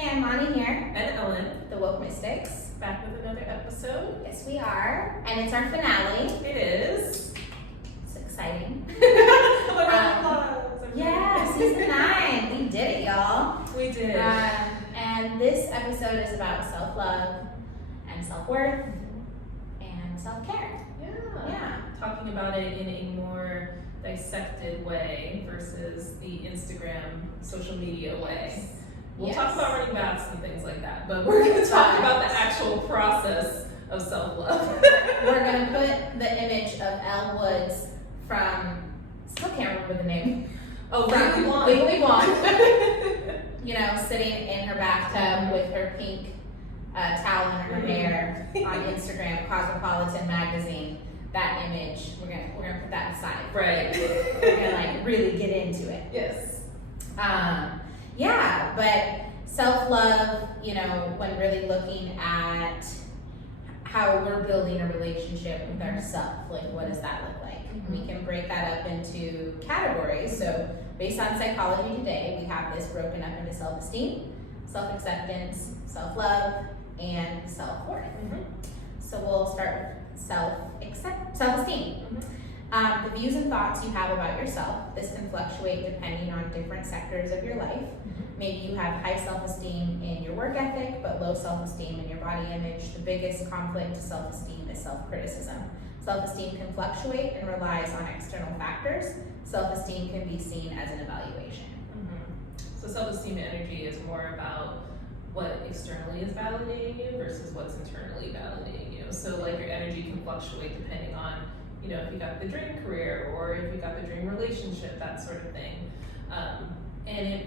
Hey, I'm Imani here. And Ellen. The Woke Mystix. Back with another episode. Yes, we are. And it's our finale. It is. It's exciting. Oh my God, yeah, season 9. We did it, y'all. We did. And this episode is about self-love and self-worth and self-care. Yeah. Talking about it in a more dissected way versus the Instagram social media way. We'll talk about running baths and things like that, but we're going to talk about the actual process of self-love. We're going to put the image of Elle Woods from, still can't remember the name. Oh, Legally Blonde. You know, sitting in her bathtub with her pink towel in her hair on Instagram, Cosmopolitan magazine. That image, we're gonna put that aside. Right. We're gonna like really get into it. Yes. Yeah, but self-love, you know, when really looking at how we're building a relationship with ourselves, like what does that look like? Mm-hmm. We can break that up into categories. So based on Psychology Today, we have this broken up into self-esteem, self-acceptance, self-love, and self-worth. Mm-hmm. So we'll start with self-esteem. Mm-hmm. The views and thoughts you have about yourself, this can fluctuate depending on different sectors of your life. Mm-hmm. Maybe you have high self-esteem in your work ethic, but low self-esteem in your body image. The biggest conflict to self-esteem is self-criticism. Self-esteem can fluctuate and relies on external factors. Self-esteem can be seen as an evaluation. Mm-hmm. So self-esteem energy is more about what externally is validating you versus what's internally validating you. So like your energy can fluctuate depending on, you know, if you got the dream career or if you got the dream relationship, that sort of thing. And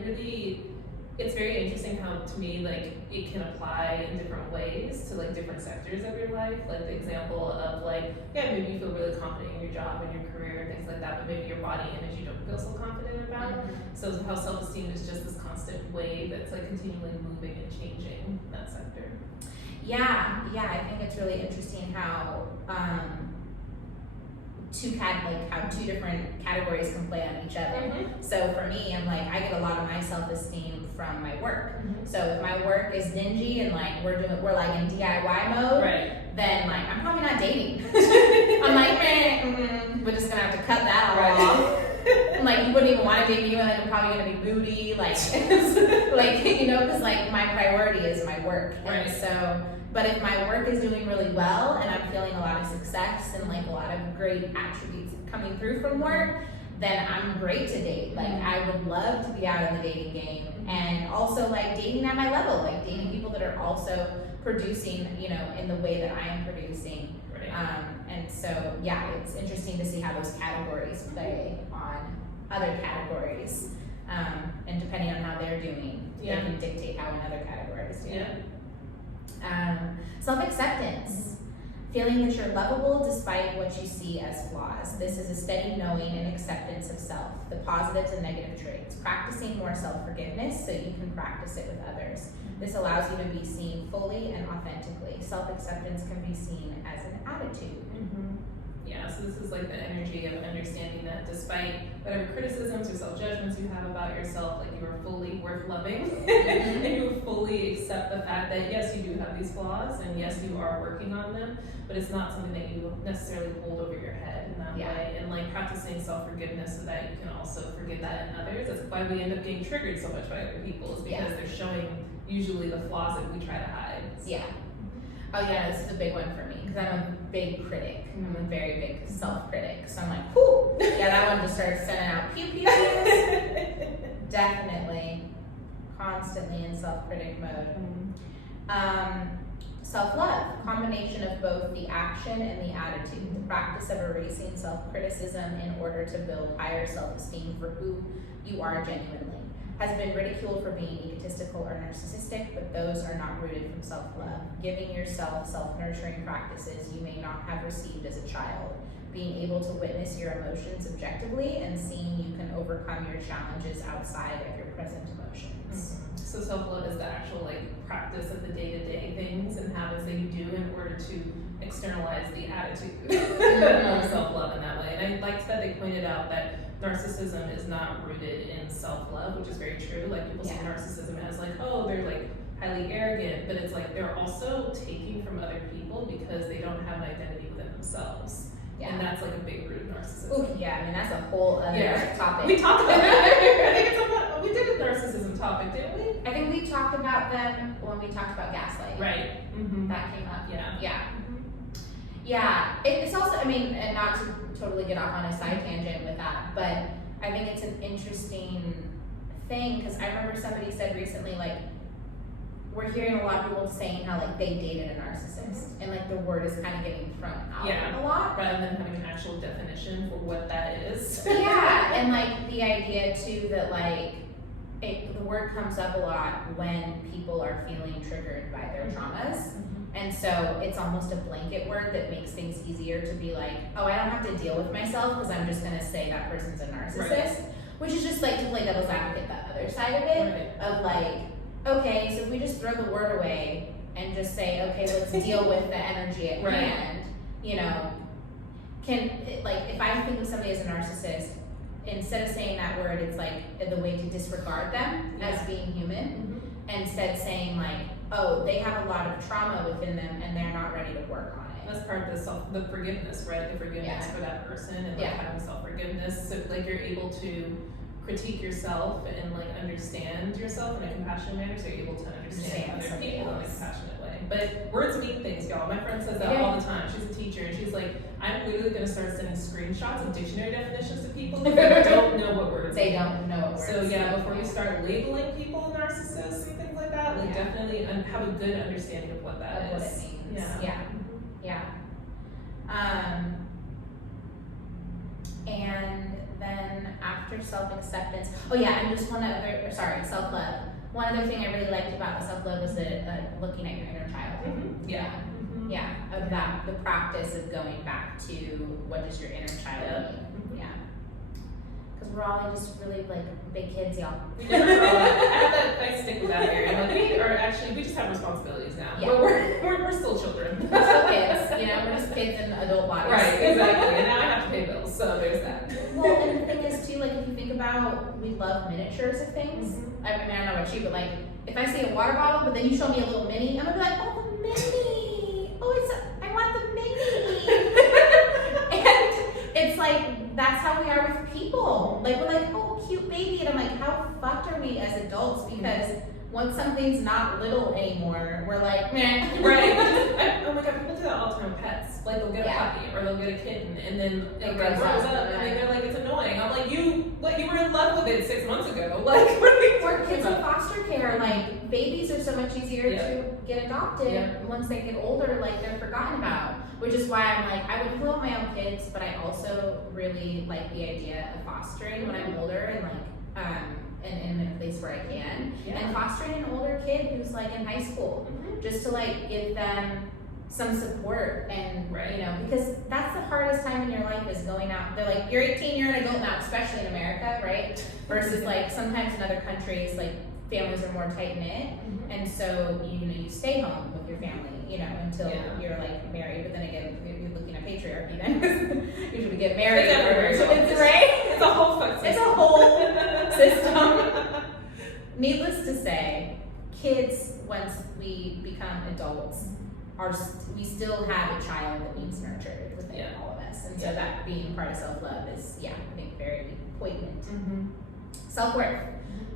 it's very interesting how, to me, like, it can apply in different ways to like different sectors of your life. Like the example of like, yeah, maybe you feel really confident in your job and your career and things like that, but maybe your body image you don't feel so confident about. Mm-hmm. So how self-esteem is just this constant wave that's like continually moving and changing in that sector. Yeah, I think it's really interesting how two different categories can play on each other. Mm-hmm. So for me, I'm like, I get a lot of my self-esteem from my work. Mm-hmm. So if my work is dingy and like we're like in DIY mode, right, then like I'm probably not dating. I'm like, we're just gonna have to cut that all off. I'm like, you wouldn't even want to date me, like I'm probably gonna be moody, like you know, because like my priority is my work. Right. And so, but if my work is doing really well and I'm feeling a lot of success and like a lot of great attributes coming through from work, then I'm great to date. Like I would love to be out in the dating game and also like dating at my level, like dating people that are also producing, you know, in the way that I am producing. Right. And so, yeah, it's interesting to see how those categories play on other categories. And depending on how they're doing, they can dictate how another categories do. Yeah. Self-acceptance, feeling that you're lovable despite what you see as flaws. This is a steady knowing and acceptance of self, the positives and negative traits. Practicing more self-forgiveness so you can practice it with others. This allows you to be seen fully and authentically. Self-acceptance can be seen as an attitude. Mm-hmm. Yeah, so this is like the energy of understanding that despite whatever criticisms or self-judgments you have about yourself, like you are fully worth loving. Mm-hmm. And you fully accept the fact that yes, you do have these flaws and yes, you are working on them, but it's not something that you necessarily hold over your head in that way. And like practicing self-forgiveness so that you can also forgive that in others. That's why we end up getting triggered so much by other people, is because they're showing usually the flaws that we try to hide. Yeah. Oh yeah, this is a big one for me because I'm a big critic. I'm a very big self-critic. So I'm like, whoo! Yeah, that one just starts sending out pew pew pews. Definitely, constantly in self-critic mode. Self-love, combination of both the action and the attitude. The practice of erasing self-criticism in order to build higher self-esteem for who you are genuinely. Has been ridiculed for being egotistical or narcissistic, but those are not rooted from self-love. Giving yourself self-nurturing practices you may not have received as a child. Being able to witness your emotions objectively and seeing you can overcome your challenges outside of your present emotions. Mm-hmm. So self-love is the actual like practice of the day-to-day things and habits that you do in order to externalize the attitude of self-love in that way. And I liked that they pointed out that narcissism is not rooted in self-love, which is very true. Like people see narcissism as like, oh, they're like highly arrogant, but it's like they're also taking from other people because they don't have an identity within themselves. Yeah. And that's like a big root of narcissism. Ooh, yeah, I mean, that's a whole other topic. We talked about that. I think it's about, we did a narcissism topic, didn't we? I think we talked about them when we talked about gaslighting. Right. Mm-hmm. That came up. Yeah. Yeah. Yeah. It's also, I mean, and not to totally get off on a side tangent with that, but I think it's an interesting thing because I remember somebody said recently, like, we're hearing a lot of people saying how like they dated a narcissist, and like the word is kind of getting thrown out a lot, rather than having an actual definition for what that is. Yeah, and like the idea too that like the word comes up a lot when people are feeling triggered by their traumas, and so it's almost a blanket word that makes things easier to be like, oh, I don't have to deal with myself because I'm just gonna say that person's a narcissist, which is just like to play devil's advocate, the other side of it, of like, okay, so if we just throw the word away and just say, okay, let's deal with the energy at hand, you know, like, if I think of somebody as a narcissist, instead of saying that word, it's like the way to disregard them as being human, instead saying like, oh, they have a lot of trauma within them and they're not ready to work on it. That's part of the forgiveness, right? The forgiveness for that person and like having self-forgiveness. So like you're able to critique yourself and like understand yourself in a compassionate manner, so you're able to understand other people in a compassionate way. But words mean things, y'all. My friend says that all the time. She's a teacher and she's like, I'm literally gonna start sending screenshots of dictionary definitions to people who don't know what words mean. They don't know what words So yeah, before you start labeling people narcissists and things like that, like definitely have a good understanding of what that is. What it means. Yeah. And then after self-acceptance, self-love. One other thing I really liked about the self-love was looking at your inner child. Of that, the practice of going back to what does your inner child need. Because we're all just really like big kids, y'all. We never grow up. I stick with that area. Like we just have responsibilities now. Yeah. But we're still children. We're still kids, we're just kids in adult bodies. Right, exactly. And now I have to pay bills, so there's that. Well, and the thing is too, like if you think about, we love miniatures of things. I mean, I don't know about you, but like if I see a water bottle, but then you show me a little mini, I'm gonna be like, oh, the mini. I want the mini. And it's like, that's how we are with people. Like we're like, oh, cute baby. And I'm like, how fucked are we as adults? Because once something's not little anymore, we're like, meh. Right. Oh my god, people do that all the time with pets. Like they'll get a puppy or they'll get a kitten and then it grows up and they're like, it's annoying. I'm like, you were in love with it 6 months ago. Like, what are you Or kids in foster care, like babies are so much easier to get adopted once they get older, like they're forgotten about. Which is why I'm like, I would want my own kids, but I also really like the idea of fostering when I'm older and like and in a place where I can. And fostering an older kid who's like in high school, just to like give them some support and because that's the hardest time in your life is going out. They're like, you're 18, you're an adult now, especially in America, right? Versus like sometimes in other countries, like families are more tight knit, and so you stay home with your family, until you're like married. But then again, you're looking at patriarchy then. Usually we get married first. It's right. It's a whole system. It's a whole system. Needless to say, kids, once we become adults, we still have a child that needs nurtured within all of us, and so that being part of self-love is, I think, very poignant. Self-worth,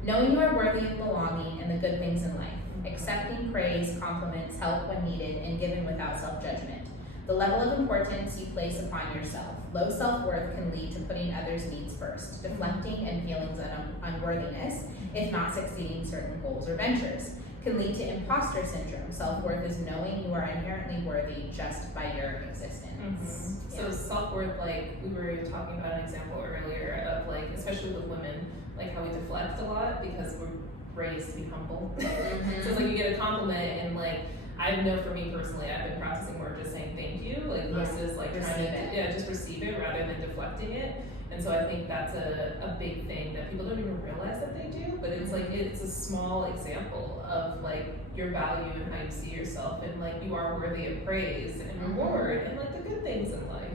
knowing you are worthy of belonging and the good things in life, accepting praise, compliments, help when needed, and giving without self-judgment. The level of importance you place upon yourself. Low self-worth can lead to putting others' needs first, deflecting and feelings of unworthiness, if not succeeding certain goals or ventures. Can lead to imposter syndrome. Self-worth is knowing you are inherently worthy just by your existence. So self-worth, like we were talking about an example earlier of like, especially with women, like how we deflect a lot because we're raised to be humble. So it's like you get a compliment and like, I know for me personally, I've been practicing more just saying thank you, like versus like trying to just receive it rather than deflecting it. And so I think that's a big thing that people don't even realize that they do, but it's like, it's a small example of like your value and how you see yourself, and like you are worthy of praise and reward and like the good things in life.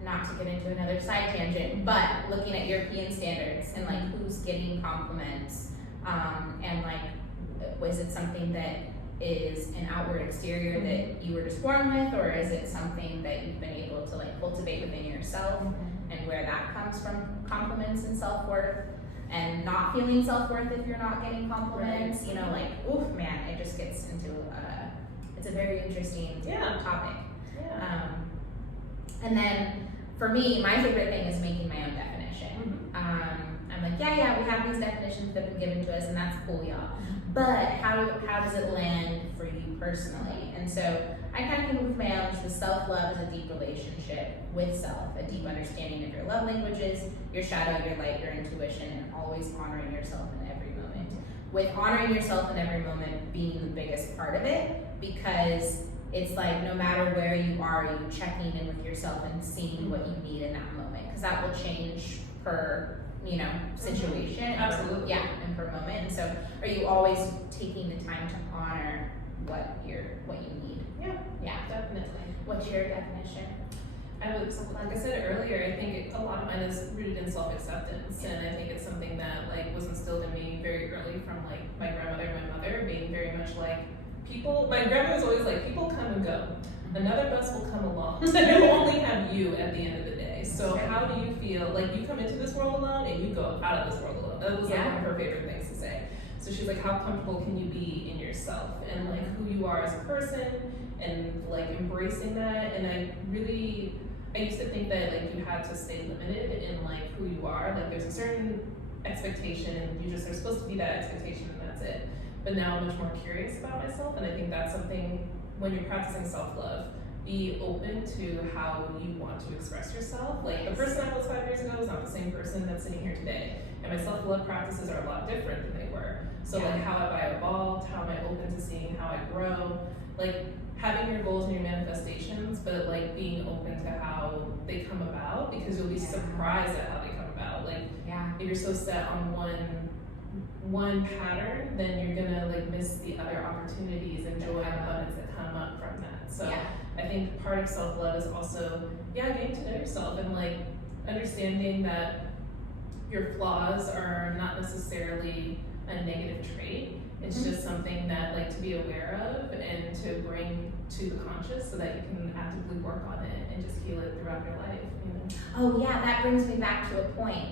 And not to get into another side tangent, but looking at European standards and like who's getting compliments, and like, was it something that is an outward exterior that you were just born with, or is it something that you've been able to like cultivate within yourself, and where that comes from, compliments and self-worth, and not feeling self-worth if you're not getting compliments, right. you know, like, oof, man, it just gets into, it's a very interesting topic. Yeah. And then for me, my favorite thing is making my own definition. I'm like, yeah, we have these definitions that have been given to us, and that's cool, y'all. But how does it land for you personally? And so I kind of came up with my own. So self-love is a deep relationship with self, a deep understanding of your love languages, your shadow, your light, your intuition, and always honoring yourself in every moment. With honoring yourself in every moment being the biggest part of it, because it's like no matter where you are, you checking in with yourself and seeing what you need in that moment, because that will change per, you know, situation. Absolutely. And per moment. And so are you always taking the time to honor what you need? Yeah. Definitely. What's your definition? Like I said earlier, I think a lot of mine is rooted in self-acceptance, and I think it's something that like was instilled in me very early from like my grandmother and my mother, being very much like, people, my grandma was always like, people come and go. Another bus will come along. You only have you at the end of the day. So how do you feel? Like, you come into this world alone and you go out of this world alone. That was like one of her favorite things to say. So she's like, how comfortable can you be in yourself and like who you are as a person, and like embracing that. And I used to think that like you had to stay limited in like who you are. Like there's a certain expectation and there's supposed to be that expectation and that's it. But now I'm much more curious about myself, and I think that's something when you're practicing self-love, be open to how you want to express yourself. Like the person I was 5 years ago is not the same person that's sitting here today. And my self-love practices are a lot different than they were. So like how have I evolved? How am I open to seeing how I grow? Like having your goals and your manifestations, but like being open to how they come about, because you'll be surprised at how they come about. Like if you're so set on one pattern, then you're gonna like miss the other opportunities and joy and abundance that come up from that. So I think part of self-love is also getting to know yourself and like understanding that your flaws are not necessarily a negative trait. It's just something that like to be aware of and to bring to the conscious so that you can actively work on it and just heal it throughout your life, you know? Oh yeah, that brings me back to a point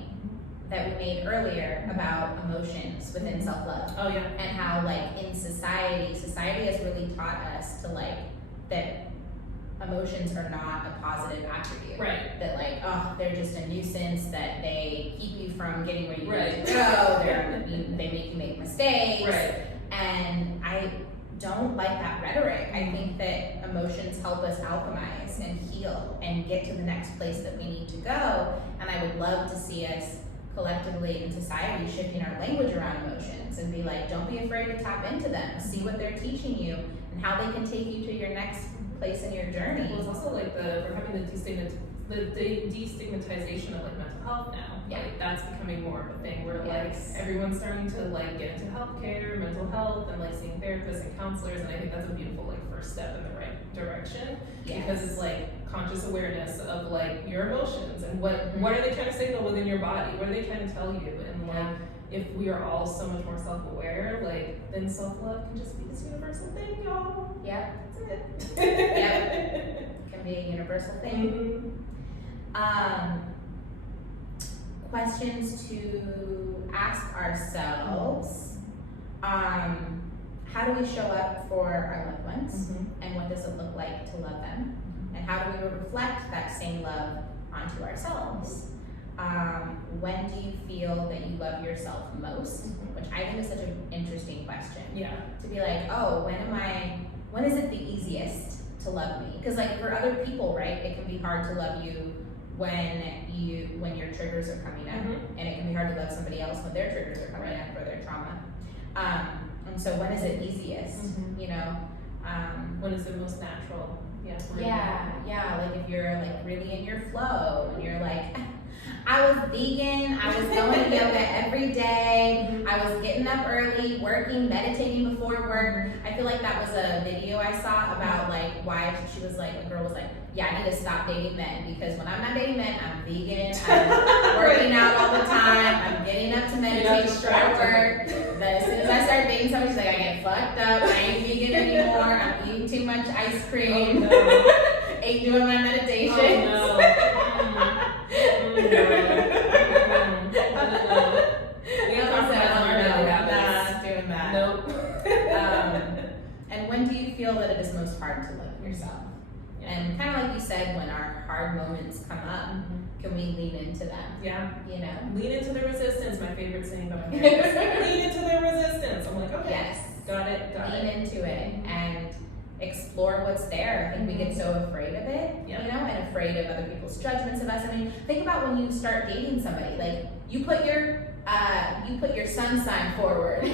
that we made earlier about emotions within self-love. Oh yeah. And how like in society has really taught us to like that emotions are not a positive attribute. Right. That like, oh, they're just a nuisance, that they keep you from getting where you Right. need to go, they make you make mistakes. Right. And I don't like that rhetoric. I think that emotions help us alchemize and heal and get to the next place that we need to go. And I would love to see us collectively in society shifting our language around emotions and be like, don't be afraid to tap into them, see what they're teaching you and how they can take you to your next place in your journey. Well, it's also like we're having the destigmatization of like mental health now. Yeah. Like that's becoming more of a thing where Yes. like everyone's starting to like get into healthcare, mental health, and like seeing therapists and counselors, and I think that's a beautiful like first step in the right direction. Yes. Because it's like conscious awareness of like your emotions and what are they trying to signal within your body? What are they trying to tell you? And like if we are all so much more self-aware, like then self-love can just be this universal thing, y'all. Yep. That's it. Yep. Can be a universal thing. Questions to ask ourselves. How do we show up for our loved ones? And what does it look like to love them? And how do we reflect that same love onto ourselves? When do you feel that you love yourself most? Which I think is such an interesting question. Yeah. To be like, oh, when is it the easiest to love me? Because like for other people, right, it can be hard to love you when your triggers are coming up, and it can be hard to love somebody else when their triggers are coming up or their trauma. And so when is it easiest? You know, when is the most natural? Like if you're like really in your flow and you're like, I was vegan, I was going to yoga every day, I was getting up early, working, meditating before work. I feel like that was a video I saw about like why she was like, the girl was like, yeah, I need to stop dating men, because when I'm not dating men, I'm vegan, I'm working out all the time, I'm getting up to meditate before work. But as soon as I start dating somebody, she's like, I get fucked up, I ain't vegan anymore, I'm eating too much ice cream, ain't doing my meditation. Oh, no. Nope. And when do you feel that it is most hard to love yourself? And kind of like you said, when our hard moments come up, can we lean into them? Yeah. You know? Lean into the resistance, my favorite saying about my parents. Lean into the resistance. I'm like, okay. Yes. Got it. Lean into it and explore what's there. I think we get so afraid of it, you know, and afraid of other people's judgments of us. I mean, think about when you start dating somebody, like you put your sun sign forward,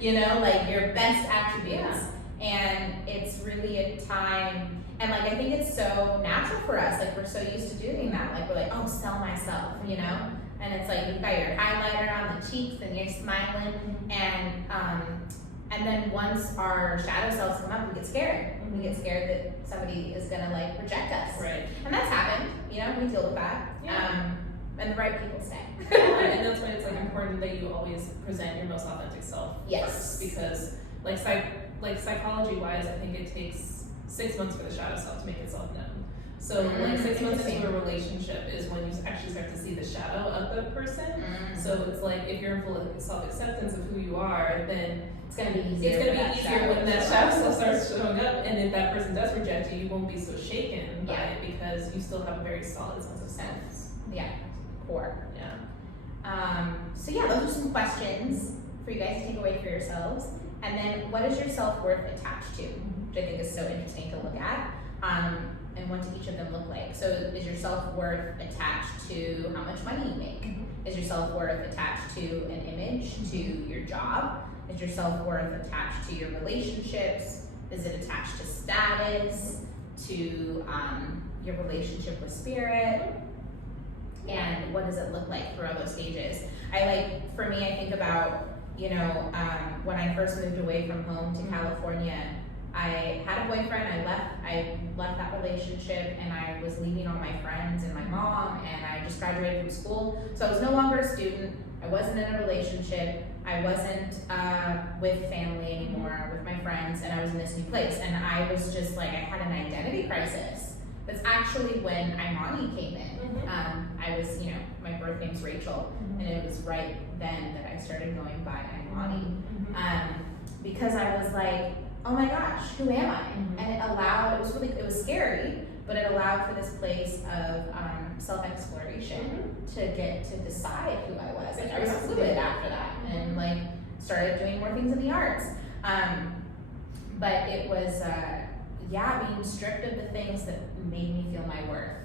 you know, like your best attributes. And it's really a time, and like I think it's so natural for us, like we're so used to doing that, like we're like, oh, sell myself, you know, and it's like you've got your highlighter on the cheeks and you're smiling, and then once our shadow selves come up, we get scared. We get scared that somebody is gonna like reject us, right? And that's happened, you know, we deal with that. And the right people stay. And that's why it's like important that you always present your most authentic self. Yes. First, because like psychology wise, I think it takes 6 months for the shadow self to make itself known. So like 6 months into a relationship is when you actually start to see the shadow of the person. So it's like if you're in full self-acceptance of who you are, then it's gonna be easier. It's gonna be easier when that shadow self starts showing up, and if that person does reject you, you won't be so shaken by it because you still have a very solid sense of self. Yeah. Core. Yeah. So yeah, those are some questions for you guys to take away for yourselves. And then, what is your self-worth attached to? Which I think is so interesting to look at. And what do each of them look like? So is your self-worth attached to how much money you make? Is your self-worth attached to an image, to your job? Is your self-worth attached to your relationships? Is it attached to status, to your relationship with spirit? And what does it look like throughout those stages? For me, I think about, you know, when I first moved away from home to California, I had a boyfriend, I left that relationship, and I was leaving all my friends and my mom, and I just graduated from school. So I was no longer a student, I wasn't in a relationship, I wasn't with family anymore, with my friends, and I was in this new place. And I was just like, I had an identity crisis. That's actually when Imani came in. I was, you know, my birth name's Rachel, and it was right then that I started going by Imani. Because I was like, oh my gosh, who am I? And it allowed, it was scary, but it allowed for this place of self-exploration to get to decide who I was. Like, I was fluid after that, and like started doing more things in the arts. But it was, being stripped of the things that made me feel my worth.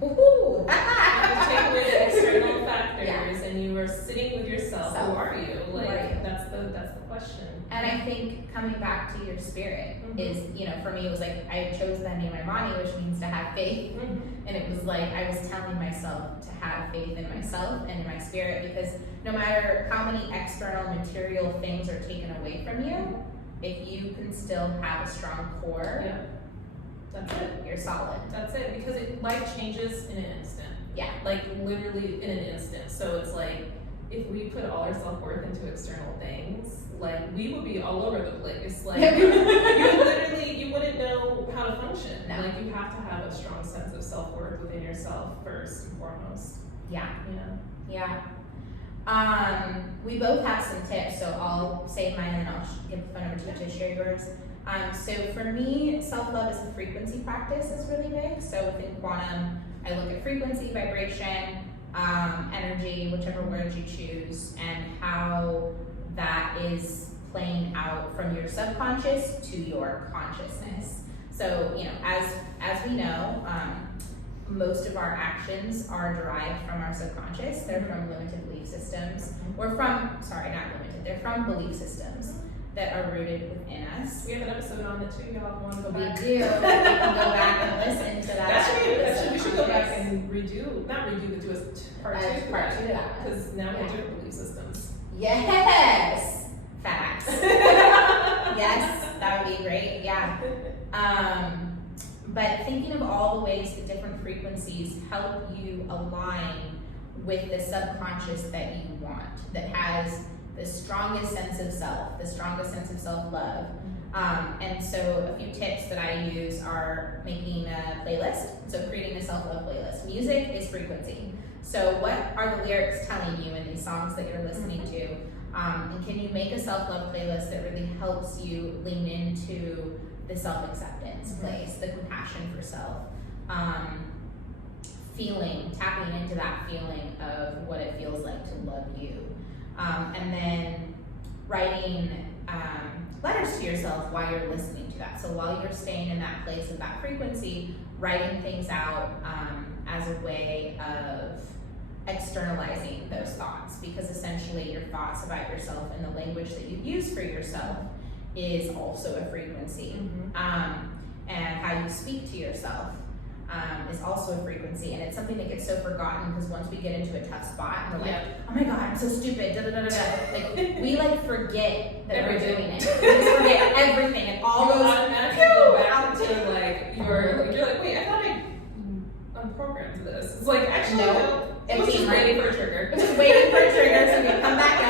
You take away the external factors, and you were sitting with yourself. Who are you? Like that's the question. And I think coming back to your spirit is, you know, for me it was like I chose the name Imani, which means to have faith. And it was like I was telling myself to have faith in myself and in my spirit, because no matter how many external material things are taken away from you, if you can still have a strong core, that's it. You're solid. That's it, because life changes in an instant. Yeah. Like literally in an instant. So it's like if we put all our self-worth into external things, like we would be all over the place. Like you wouldn't know how to function. No. Like you have to have a strong sense of self-worth within yourself first and foremost. Yeah. Yeah. We both have some tips, so I'll say mine and I'll give the phone over to you to share yours. So for me, self-love is a frequency practice is really big. So within quantum, I look at frequency, vibration, energy, whichever words you choose, and how that is playing out from your subconscious to your consciousness. So, you know, as we know, most of our actions are derived from our subconscious. They're from limited belief systems, or they're from belief systems that are rooted within us. We have an episode on it too, y'all want to go back? We do. You can go back and listen to that. We should go back and not redo, but do a part two. Part two to that. Because now we have different belief systems. Yes! Facts. Yes, that would be great, yeah. But thinking of all the ways that different frequencies help you align with the subconscious that you want, that has the strongest sense of self, the strongest sense of self-love. And so a few tips that I use are making a playlist, so creating a self-love playlist. Music is frequency. So what are the lyrics telling you in these songs that you're listening to? And can you make a self-love playlist that really helps you lean into the self-acceptance place, the compassion for self, tapping into that feeling of what it feels like to love you. And then writing letters to yourself while you're listening to that. So while you're staying in that place of that frequency, writing things out as a way of externalizing those thoughts, because essentially your thoughts about yourself and the language that you use for yourself is also a frequency. And how you speak to yourself is also a frequency, and it's something that gets so forgotten because once we get into a tough spot and we're like, oh my god, I'm so stupid, da da da da da. Like we forget that we're doing it. We just forget everything. It all goes automatically go back to like you're like, wait, I thought I'm programmed to this. It's like actually no. It's just waiting for a trigger. Just waiting for a trigger so we come back up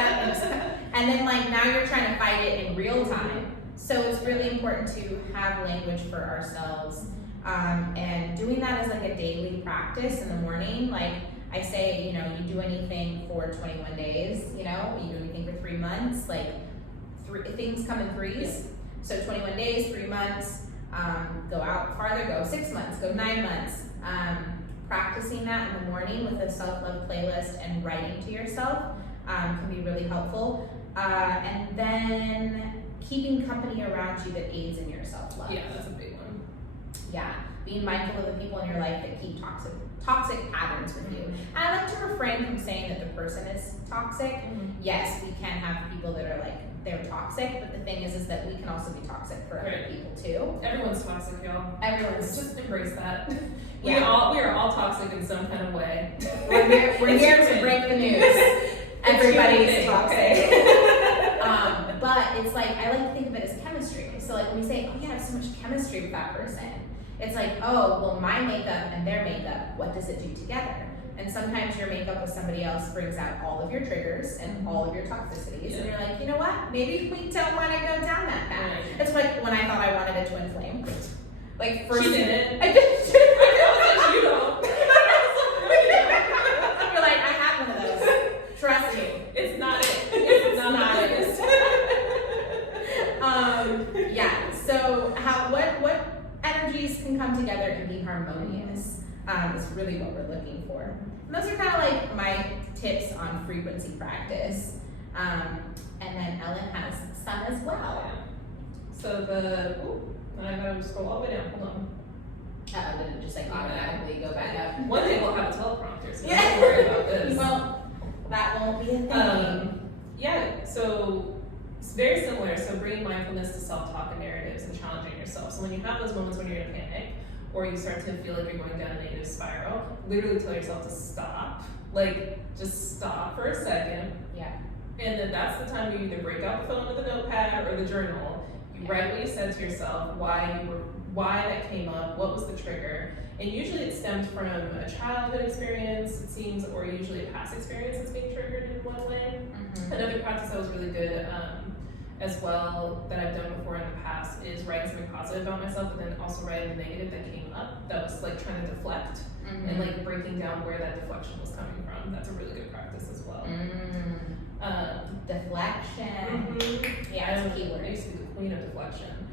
and then like now you're trying to fight it in real time. So it's really important to have language for ourselves. And doing that as like a daily practice in the morning. Like I say, you do anything for 21 days, you do anything for 3 months, like things come in threes. So 21 days, 3 months, go out farther, go 6 months, go 9 months. Practicing that in the morning with a self-love playlist and writing to yourself can be really helpful. And then keeping company around you that aids in your self-love. Yeah, that's a big one. Yeah, being mindful of the people in your life that keep toxic patterns with you. And I like to refrain from saying that the person is toxic. Yes, we can have people that are like, they're toxic, but the thing is that we can also be toxic for other people too. Everyone's toxic, y'all. Everyone's just embrace that. Yeah. We are all toxic in some kind of way. We're here to break the news. Everybody's toxic. But it's like, I like to think of it as chemistry. So like when we say, oh yeah, I have so much chemistry with that person, it's like, oh, well my makeup and their makeup, what does it do together? And sometimes your makeup with somebody else brings out all of your triggers and all of your toxicities. And you're like, you know what? Maybe we don't want to go down that path. It's like when I thought I wanted a twin flame. Like first, she didn't. I did. You don't. You're like, I have one of those. Trust me. It's not it. It's not it. Yeah. So what energies can come together and be harmonious is really what we're looking for. And those are kind of like my tips on frequency practice. And then Ellen has some as well. So I gotta scroll all the way down. Hold on. Did it just like automatically go back up? One day we'll have a teleprompter, so don't worry about this. Well, that won't be a thing. So it's very similar. So bringing mindfulness to self-talk and narratives and challenging yourself. So when you have those moments when you're in a panic or you start to feel like you're going down a negative spiral, literally tell yourself to stop. Like, just stop for a second. Yeah. And then that's the time you either break out the phone with a notepad or the journal. You write what you said to yourself, why that came up, what was the trigger. And usually it stemmed from a childhood experience, it seems, or usually a past experience that's being triggered in one way. Another practice that was really good as well that I've done before in the past is writing something positive about myself, but then also writing the negative that came up that was like trying to deflect and like breaking down where that deflection was coming from. That's a really good practice as well. Deflection. Yeah, that's a key word. I used to be the queen of deflection.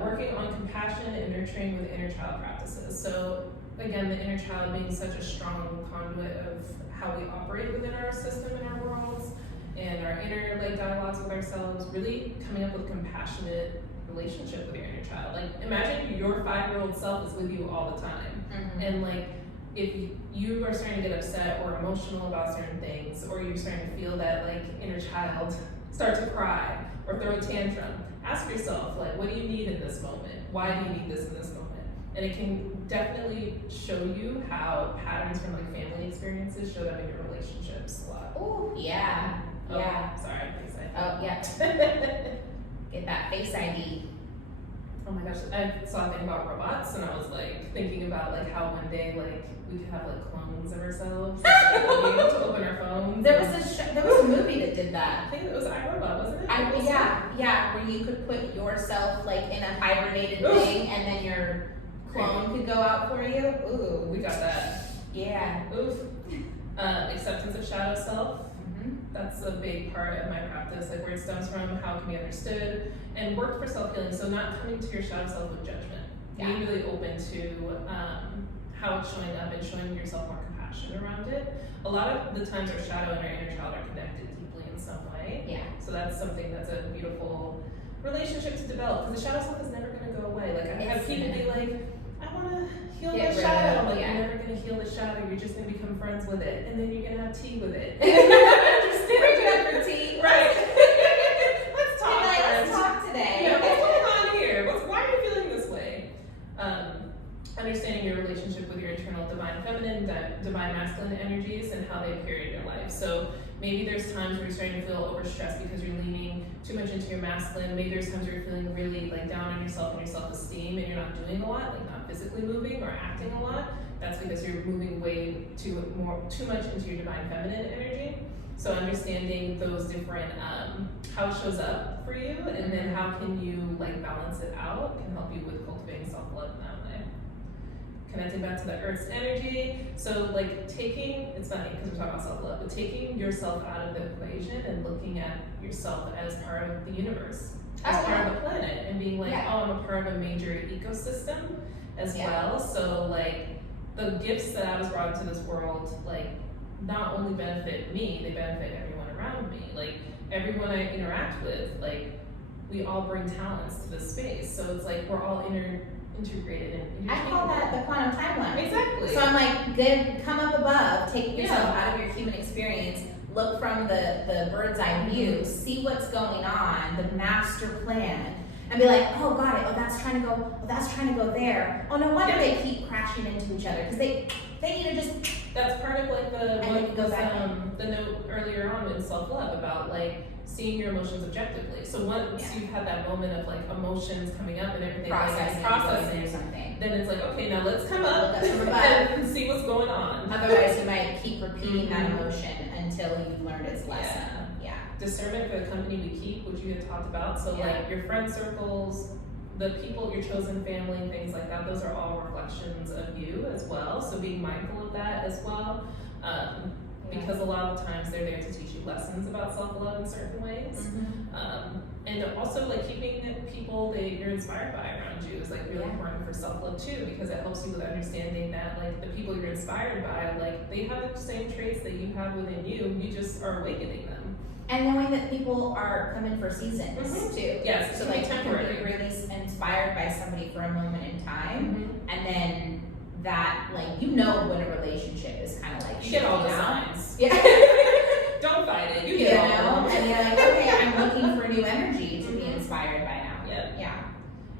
Working on compassion and nurturing with inner child practices. So again, the inner child being such a strong conduit of how we operate within our system and our worlds and our inner like dialogues with ourselves, really coming up with a compassionate relationship with your inner child. Like imagine your 5-year-old self is with you all the time. And like if you are starting to get upset or emotional about certain things, or you're starting to feel that like inner child start to cry or throw a tantrum, ask yourself, like, what do you need in this moment? Why do you need this in this moment? And it can definitely show you how patterns from like family experiences show up in your relationships a lot. Oh, yeah. Yeah. Sorry, face ID. Oh, yeah. Get that face ID. Oh my gosh, I saw a thing about robots, and I was like thinking about like how one day like we could have like clones of ourselves, like, being able to open our phones. There was a movie that did that. I think it was iRobot, wasn't it? Yeah, where you could put yourself like in a hibernated thing, and then your clone could go out for you. Ooh, We got that. yeah. Oof. Acceptance of shadow self. That's a big part of my practice, like where it stems from, how it can be understood, and work for self-healing. So not coming to your shadow self with judgment. Being really open to how it's showing up and showing yourself more compassion around it. A lot of the times our shadow and our inner child are connected deeply in some way. Yeah. So that's something that's a beautiful relationship to develop, because the shadow self is never going to go away. Like I have people be like, I want to heal my shadow. I'm like, you're never going to heal the shadow. You're just going to become friends with it, and then you're going to have tea with it. Just bring it up for tea. Right. Let's talk. Like, let's talk today. Yeah, what's going on here? Why are you feeling this way? Understanding your relationship with your internal divine feminine, divine masculine energies, and how they appear in your life. So maybe there's times where you're starting to feel overstressed because you're leaning too much into your masculine. Maybe there's times where you're feeling really like down on yourself and your self-esteem, and you're not doing a lot, like not physically moving or acting a lot. That's because you're moving way too much into your divine feminine energy. So understanding those different how it shows up for you, and then how can you like balance it out, can help you with cultivating self-love in that way. Connecting back to the earth's energy. So like it's funny because we're talking about self-love, but taking yourself out of the equation and looking at yourself as part of the universe, as part of the planet, and being like, oh, I'm a part of a major ecosystem as well. So like the gifts that I was brought into this world, like not only benefit me, they benefit everyone around me. Like everyone I interact with, like we all bring talents to this space. So it's like we're all integrated and I call that the quantum timeline. Exactly. So I'm like, come up above, take yourself out of your human experience, look from the bird's eye view, see what's going on, the master plan, and be like, oh, got it. Oh, that's trying to go. Oh, that's trying to go there. Oh, no wonder they keep crashing into each other, because they need to just. That's part of like the note earlier on in self-love about like seeing your emotions objectively. So once you've had that moment of like emotions coming up and everything, processing or something, then it's like, okay, now let's come up and see what's going on. Otherwise, you might keep repeating that emotion until you've learned its lesson. Discernment for the company we keep, which you had talked about. So like your friend circles, the people, your chosen family, things like that, those are all reflections of you as well. So being mindful of that as well. Because a lot of times they're there to teach you lessons about self-love in certain ways. And also like keeping people that you're inspired by around you is like really important for self-love too, because it helps you with understanding that like the people you're inspired by, like they have the same traits that you have within you, you just are awakening them. And knowing that people are coming for seasons too. Yes. So like you can be really inspired by somebody for a moment in time, and then that like when a relationship is kind of like you get all the signs. Yeah. Don't fight it. You get all. And you're like, okay, I'm looking for new energy to be inspired by now. Yeah.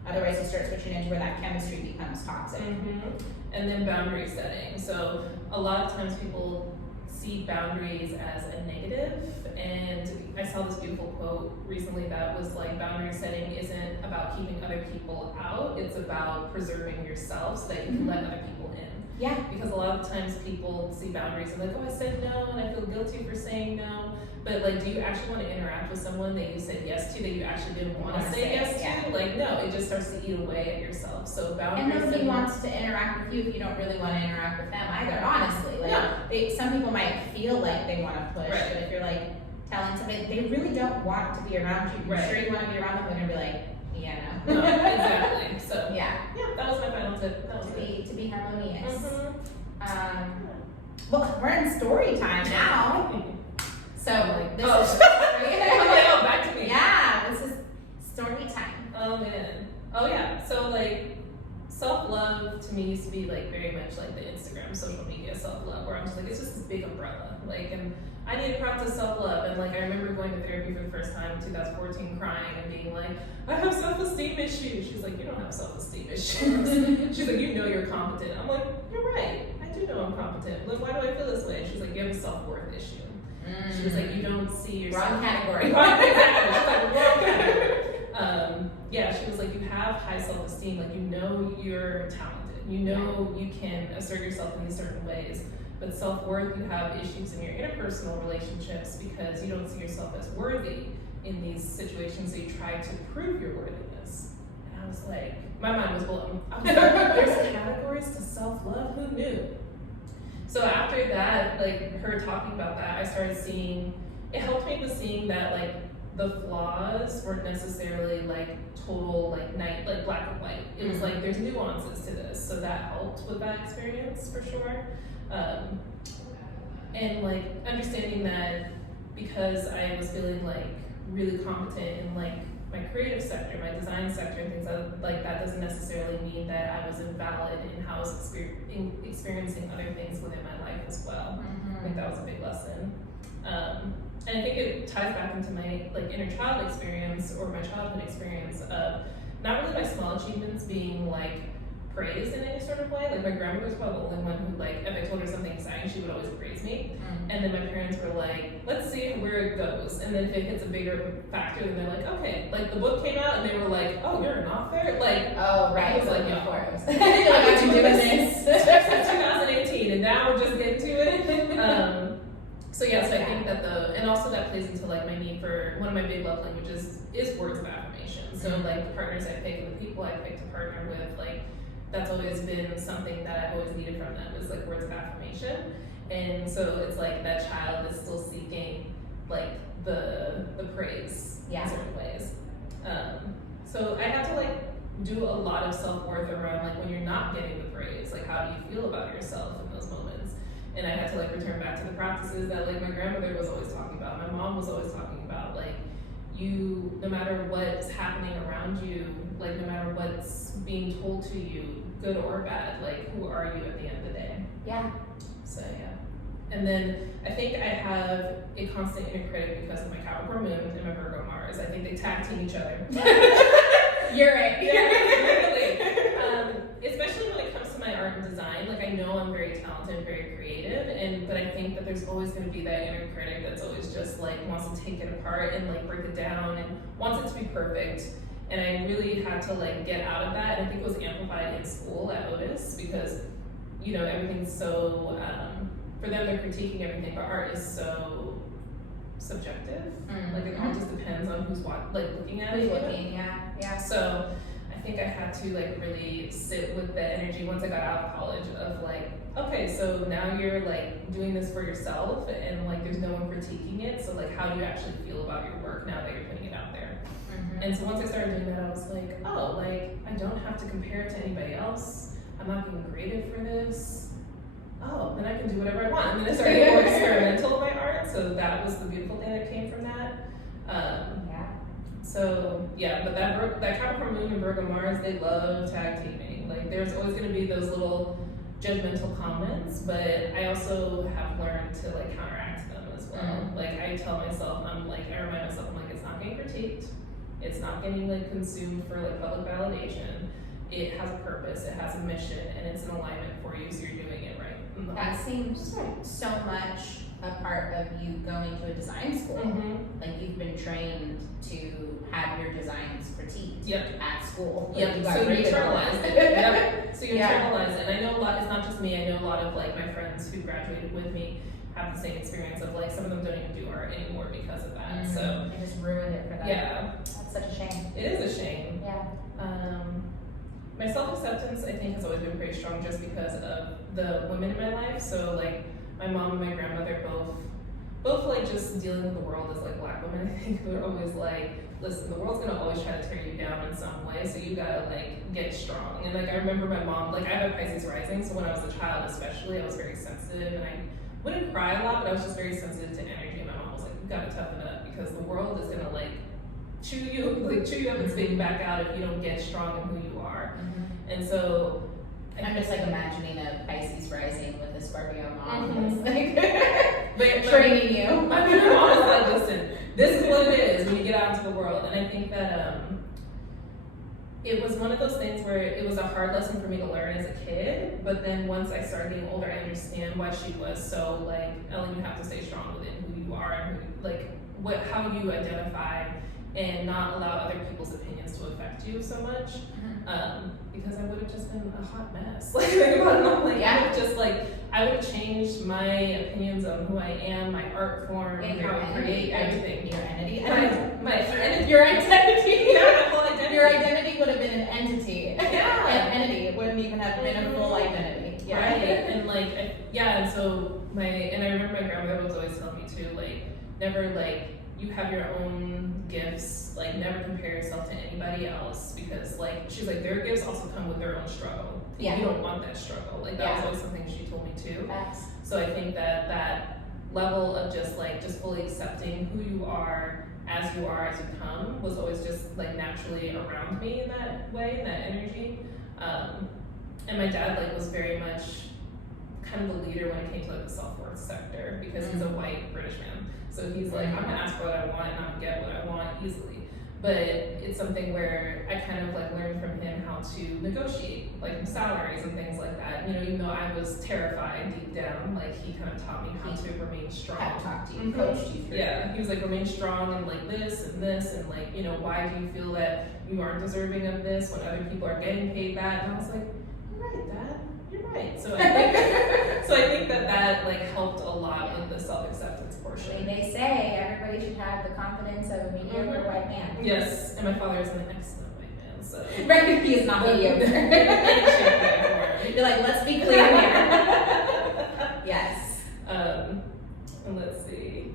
Otherwise, you start switching into where that chemistry becomes toxic. And then boundary setting. So a lot of times people see boundaries as a negative, and I saw this beautiful quote recently that was like, boundary setting isn't about keeping other people out, it's about preserving yourself so that you can let other people in. Yeah. Because a lot of times people see boundaries and like, oh, I said no and I feel guilty for saying no. But like, do you actually want to interact with someone that you said yes to that you actually didn't want to say yes to? Like, no, it just starts to eat away at yourself. So boundaries. And nobody wants to interact with you if you don't really want to interact with them either, honestly. Like, some people might feel like they want to push, but if you're like telling somebody they really don't want to be around you, you're sure you want to be around them, they're going to be like, no. Exactly. So yeah, that was my final tip. To be harmonious. Well, we're in story time now. So this is back to me. Yeah, this is story time. Oh man. Oh yeah. So like self-love to me used to be like very much like the Instagram social media self-love, where I'm just like, it's just this big umbrella. Like, and I need to practice self-love. And like I remember going to therapy for the first time in 2014 crying and being like, I have self-esteem issues. She's like, you don't have self-esteem issues. She's like, you know you're competent. I'm like, you're right. I do know I'm competent. Like, why do I feel this way? She's like, you have a self-worth issue. She was like, you don't see yourself. Wrong category. Exactly. She's like, wrong category. She was like, you have high self self-esteem, like you know you're talented, you know you can assert yourself in these certain ways. But self-worth, you have issues in your interpersonal relationships because you don't see yourself as worthy in these situations, so you try to prove your worthiness. And I was like, my mind was blown. I was like, there's categories to self-love, who knew? So after that, like her talking about that, I started seeing, it helped me with seeing that like the flaws weren't necessarily like total like black and white. It was like there's nuances to this, so that helped with that experience for sure. And like understanding that because I was feeling like really competent in like my creative sector, my design sector, and things like that doesn't necessarily mean that I was invalid in how I was experiencing other things within my life as well. I think that was a big lesson. And I think it ties back into my like inner child experience or my childhood experience of not really my small achievements being like praised in any sort of way. Like my grandmother was probably the only one who like, if I told her something exciting, she would always praise me. And then my parents were like, let's see where it goes. And then if it hits a bigger factor, then they're like, okay, like the book came out and they were like, oh, you're an author? Like, oh, right. I was like, yeah, I've been doing this since 2018 and now we're just getting to it. So yeah, so I think that and also that plays into like my need for, one of my big love languages is words of affirmation. So like the partners I pick and the people I pick to partner with, like that's always been something that I've always needed from them is like words of affirmation. And so it's like that child is still seeking like the praise in certain ways. So I had to like do a lot of self-worth around like when you're not getting the praise, like how do you feel about yourself in those moments? And I had to like return back to the practices that like my grandmother was always talking about, my mom was always talking about, like you, no matter what's happening around you, like no matter what's being told to you, good or bad, like who are you at the end of the day? Yeah. So yeah. And then I think I have a constant inner critic because of my Capricorn moon and my Virgo Mars. I think they tag team each other. You're right. Yeah, really. Especially when it comes to my art and design, like I know I'm very talented, very creative, but I think that there's always going to be that inner critic that's always just like wants to take it apart and like break it down and wants it to be perfect. And I really had to like get out of that. And I think it was amplified in school at Otis because, you know, everything's so, for them they're critiquing everything, but art is so subjective. Like it all just depends on who's looking at it. Yeah. So I think I had to like really sit with the energy once I got out of college of like, okay, so now you're like doing this for yourself and like there's no one critiquing it. So like how do you actually feel about your work now that you're putting it out there? And so once I started doing that, I was like, oh, like I don't have to compare it to anybody else. I'm not being creative for this. Oh, then I can do whatever I want. And then I started getting more experimental with my art. So that was the beautiful thing that came from that. So yeah, but that Capricorn moon and Virgo Mars, they love tag teaming. Like there's always going to be those little judgmental comments, but I also have learned to like counteract them as well. Like I tell myself, I remind myself, I'm like, it's not getting critiqued. It's not getting like consumed for like public validation. It has a purpose, it has a mission, and it's in alignment for you, so you're doing it right. That seems so much a part of you going to a design school. Like you've been trained to have your designs critiqued at school. So you internalize it. So you internalize it. And I know a lot, it's not just me, I know a lot of like my friends who graduated with me have the same experience of like some of them don't even do art anymore because of that. So they just ruined it for them. Yeah. That's such a shame. It is a shame. Yeah. My self-acceptance I think has always been pretty strong just because of the women in my life. So like my mom and my grandmother both like just dealing with the world as like black women. I think they're always like, listen, the world's gonna always try to tear you down in some way, so you gotta like get strong. And like I remember my mom, like I have a Pisces rising, so when I was a child especially, I was very sensitive and I wouldn't cry a lot, but I was just very sensitive to energy. And my mom was like, you gotta toughen up because the world is gonna like chew you up and spit you back out if you don't get strong in who you are. And so I'm just like imagining a Pisces rising with a Scorpio mom that's like training you. My mom is like, listen, this is what it is when you get out into the world. And I think that it was one of those things where it was a hard lesson for me to learn as a kid, but then once I started getting older, I understand why she was so like, Ellen, you have to stay strong within who you are and who, like how you identify and not allow other people's opinions to affect you so much. Because I would have just been a hot mess. Like, think about it, I'm like, Yeah. I would have just like, I would have changed my opinions on who I am, my art form, And how your I create everything. Your entity. Your identity. Yeah, the whole identity. Your identity would have been an entity. Yeah. An entity. It wouldn't even have been a full identity. Yeah. Right. And like, and so and I remember my grandmother was always telling me too, like, never like, you have your own gifts, like never compare yourself to anybody else, because like, she's like, their gifts also come with their own struggle. Yeah. You don't want that struggle. Like that was always something she told me too. Facts. So I think that level of just fully accepting who you are as you come was always just like naturally around me in that way, in that energy. And my dad like was very much kind of the leader when it came to like the self-worth sector, because he's a white British man. So he's like, I'm gonna ask for what I want and I'm gonna get what I want easily. But it's something where I kind of like learned from him how to negotiate like salaries and things like that. You know, even though I was terrified deep down, like he kind of taught me how to remain strong. Had talked to you, coached you through. Yeah, he was like, remain strong and like this, and like, you know, why do you feel that you aren't deserving of this when other people are getting paid that? And I was like, you're right, Dad, you're right. So I think that like helped a lot with the self-acceptance portion. I mean, they say everybody should have the confidence of a mediocre white man. Yes, and my father is an excellent white man, so. Right, he is not mediocre. You're like, let's be clear here. Yes. And let's see.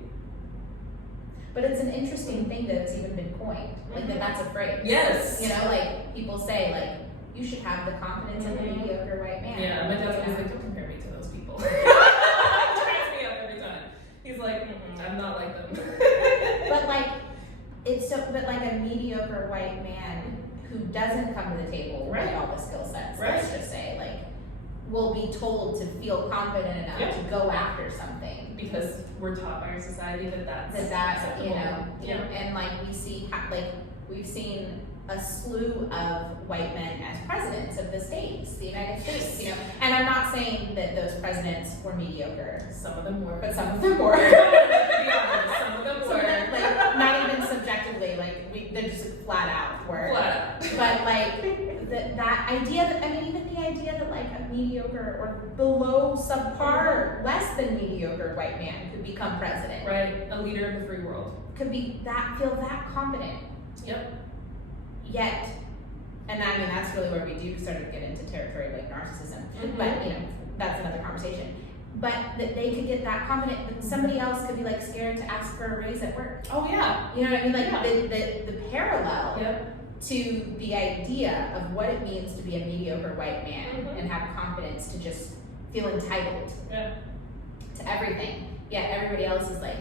But it's an interesting thing that it's even been coined. Like that's a phrase. Yes. You know, like people say like, you should have the confidence of a mediocre white man. Yeah, my dad's always like, don't compare me to those people. Cracks me up every time. He's like, I'm not like them. But like, but like a mediocre white man who doesn't come to the table with all the skill sets, let's just say, like, will be told to feel confident enough to go after something. Because we're taught by our society that's you know, and like we've seen a slew of white men as presidents of the states, the United States, you know. And I'm not saying that those presidents were mediocre. Some of them were. But some of them were. Some of them were. Like, not even subjectively, like, they're just flat out were. Flat out. But like, that idea that, I mean, even the idea that like a mediocre or below subpar, less than mediocre white man could become president. Right, a leader of the free world. Could feel that confident. Yep. Yet, and I mean, that's really where we do start to get into territory like narcissism. But, you know, that's another conversation. But that they could get that confident, but somebody else could be like scared to ask for a raise at work. Oh yeah. You know what I mean? Like the parallel to the idea of what it means to be a mediocre white man and have confidence to just feel entitled to everything. Yet everybody else is like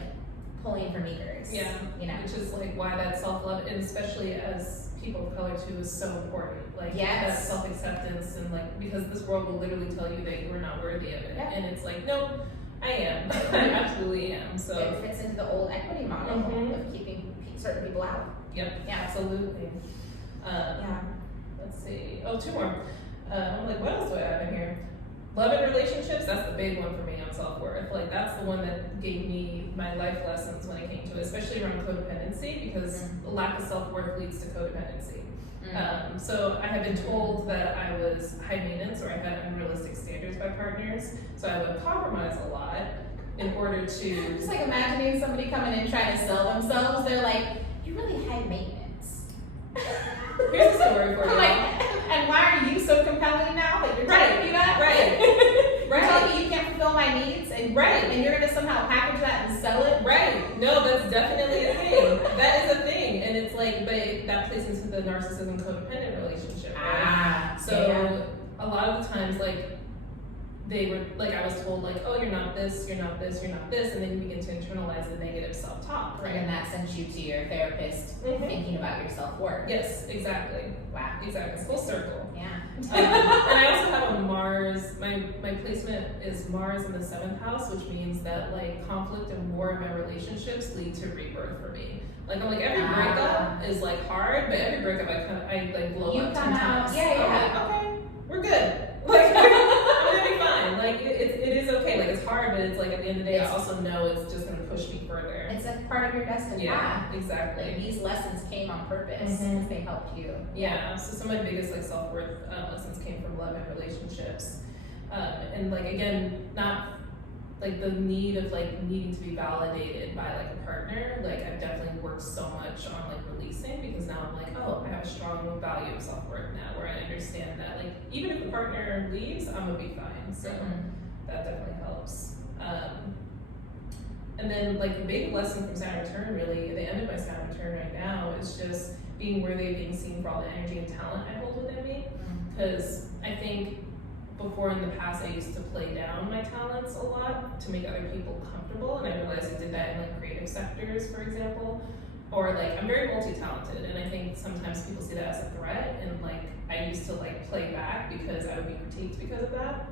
pulling for meters. Yeah. You know? Which is like why that self-love, and especially as people of color too, is so important. Like that self-acceptance, and like, because this world will literally tell you that you're not worthy of it. And it's like, no, I am. I absolutely am. So it fits into the old equity model of keeping certain people out. Yep. Yeah. Absolutely. Let's see. Oh, two more. I'm like, what else do I have in here? Love and relationships, that's the big one for me on self-worth. Like, that's the one that gave me my life lessons when it came to it, especially around codependency, because the lack of self-worth leads to codependency. So I had been told that I was high maintenance, or I had unrealistic standards by partners, so I would compromise a lot in order to... Just like imagining somebody coming in trying to sell themselves, they're like, you're really high maintenance. Here's a story for you. Like, and why are you so compelling now that you're telling me that? You're telling me you can't fulfill my needs, and and you're gonna somehow package that and sell it? No, that's definitely a thing. That is a thing, and it's like, but that plays into the narcissism codependent relationship. So a lot of the times, like, they were like, I was told like, oh, you're not this, you're not this, you're not this, and then you begin to internalize the negative self-talk, And that sends you to your therapist thinking about your self-worth. Yes, exactly. Wow. Exactly. It's full circle. Yeah. And I also have a Mars. My placement is Mars in the 7th house, which means that like conflict and war in my relationships lead to rebirth for me. Like, I'm like, every breakup is like hard, but every breakup I like blow up 10 times. Like, okay, we're good. Like, I'm gonna be fine. Like, it is okay. Like, it's hard, but it's like at the end of the day, I also know it's just gonna push me further. It's a part of your destined path. Exactly. Like, these lessons came on purpose because they helped you. Yeah, so some of my biggest like self-worth lessons came from love and relationships. And like, again, not like the need of like needing to be validated by like a partner. Like, I've definitely worked so much on like releasing, because now I'm like, oh, I have a strong value of self-worth now, where I understand that like even if the partner leaves, I'm gonna be fine. So that definitely helps. And then like the big lesson from Saturn return, really, the end of my Saturn return right now, is just being worthy of being seen for all the energy and talent I hold within me. Because I think before in the past, I used to play down my talents a lot to make other people comfortable, and I realized I did that in like creative sectors, for example. Or like, I'm very multi-talented, and I think sometimes people see that as a threat, and like I used to like play back because I would be critiqued because of that.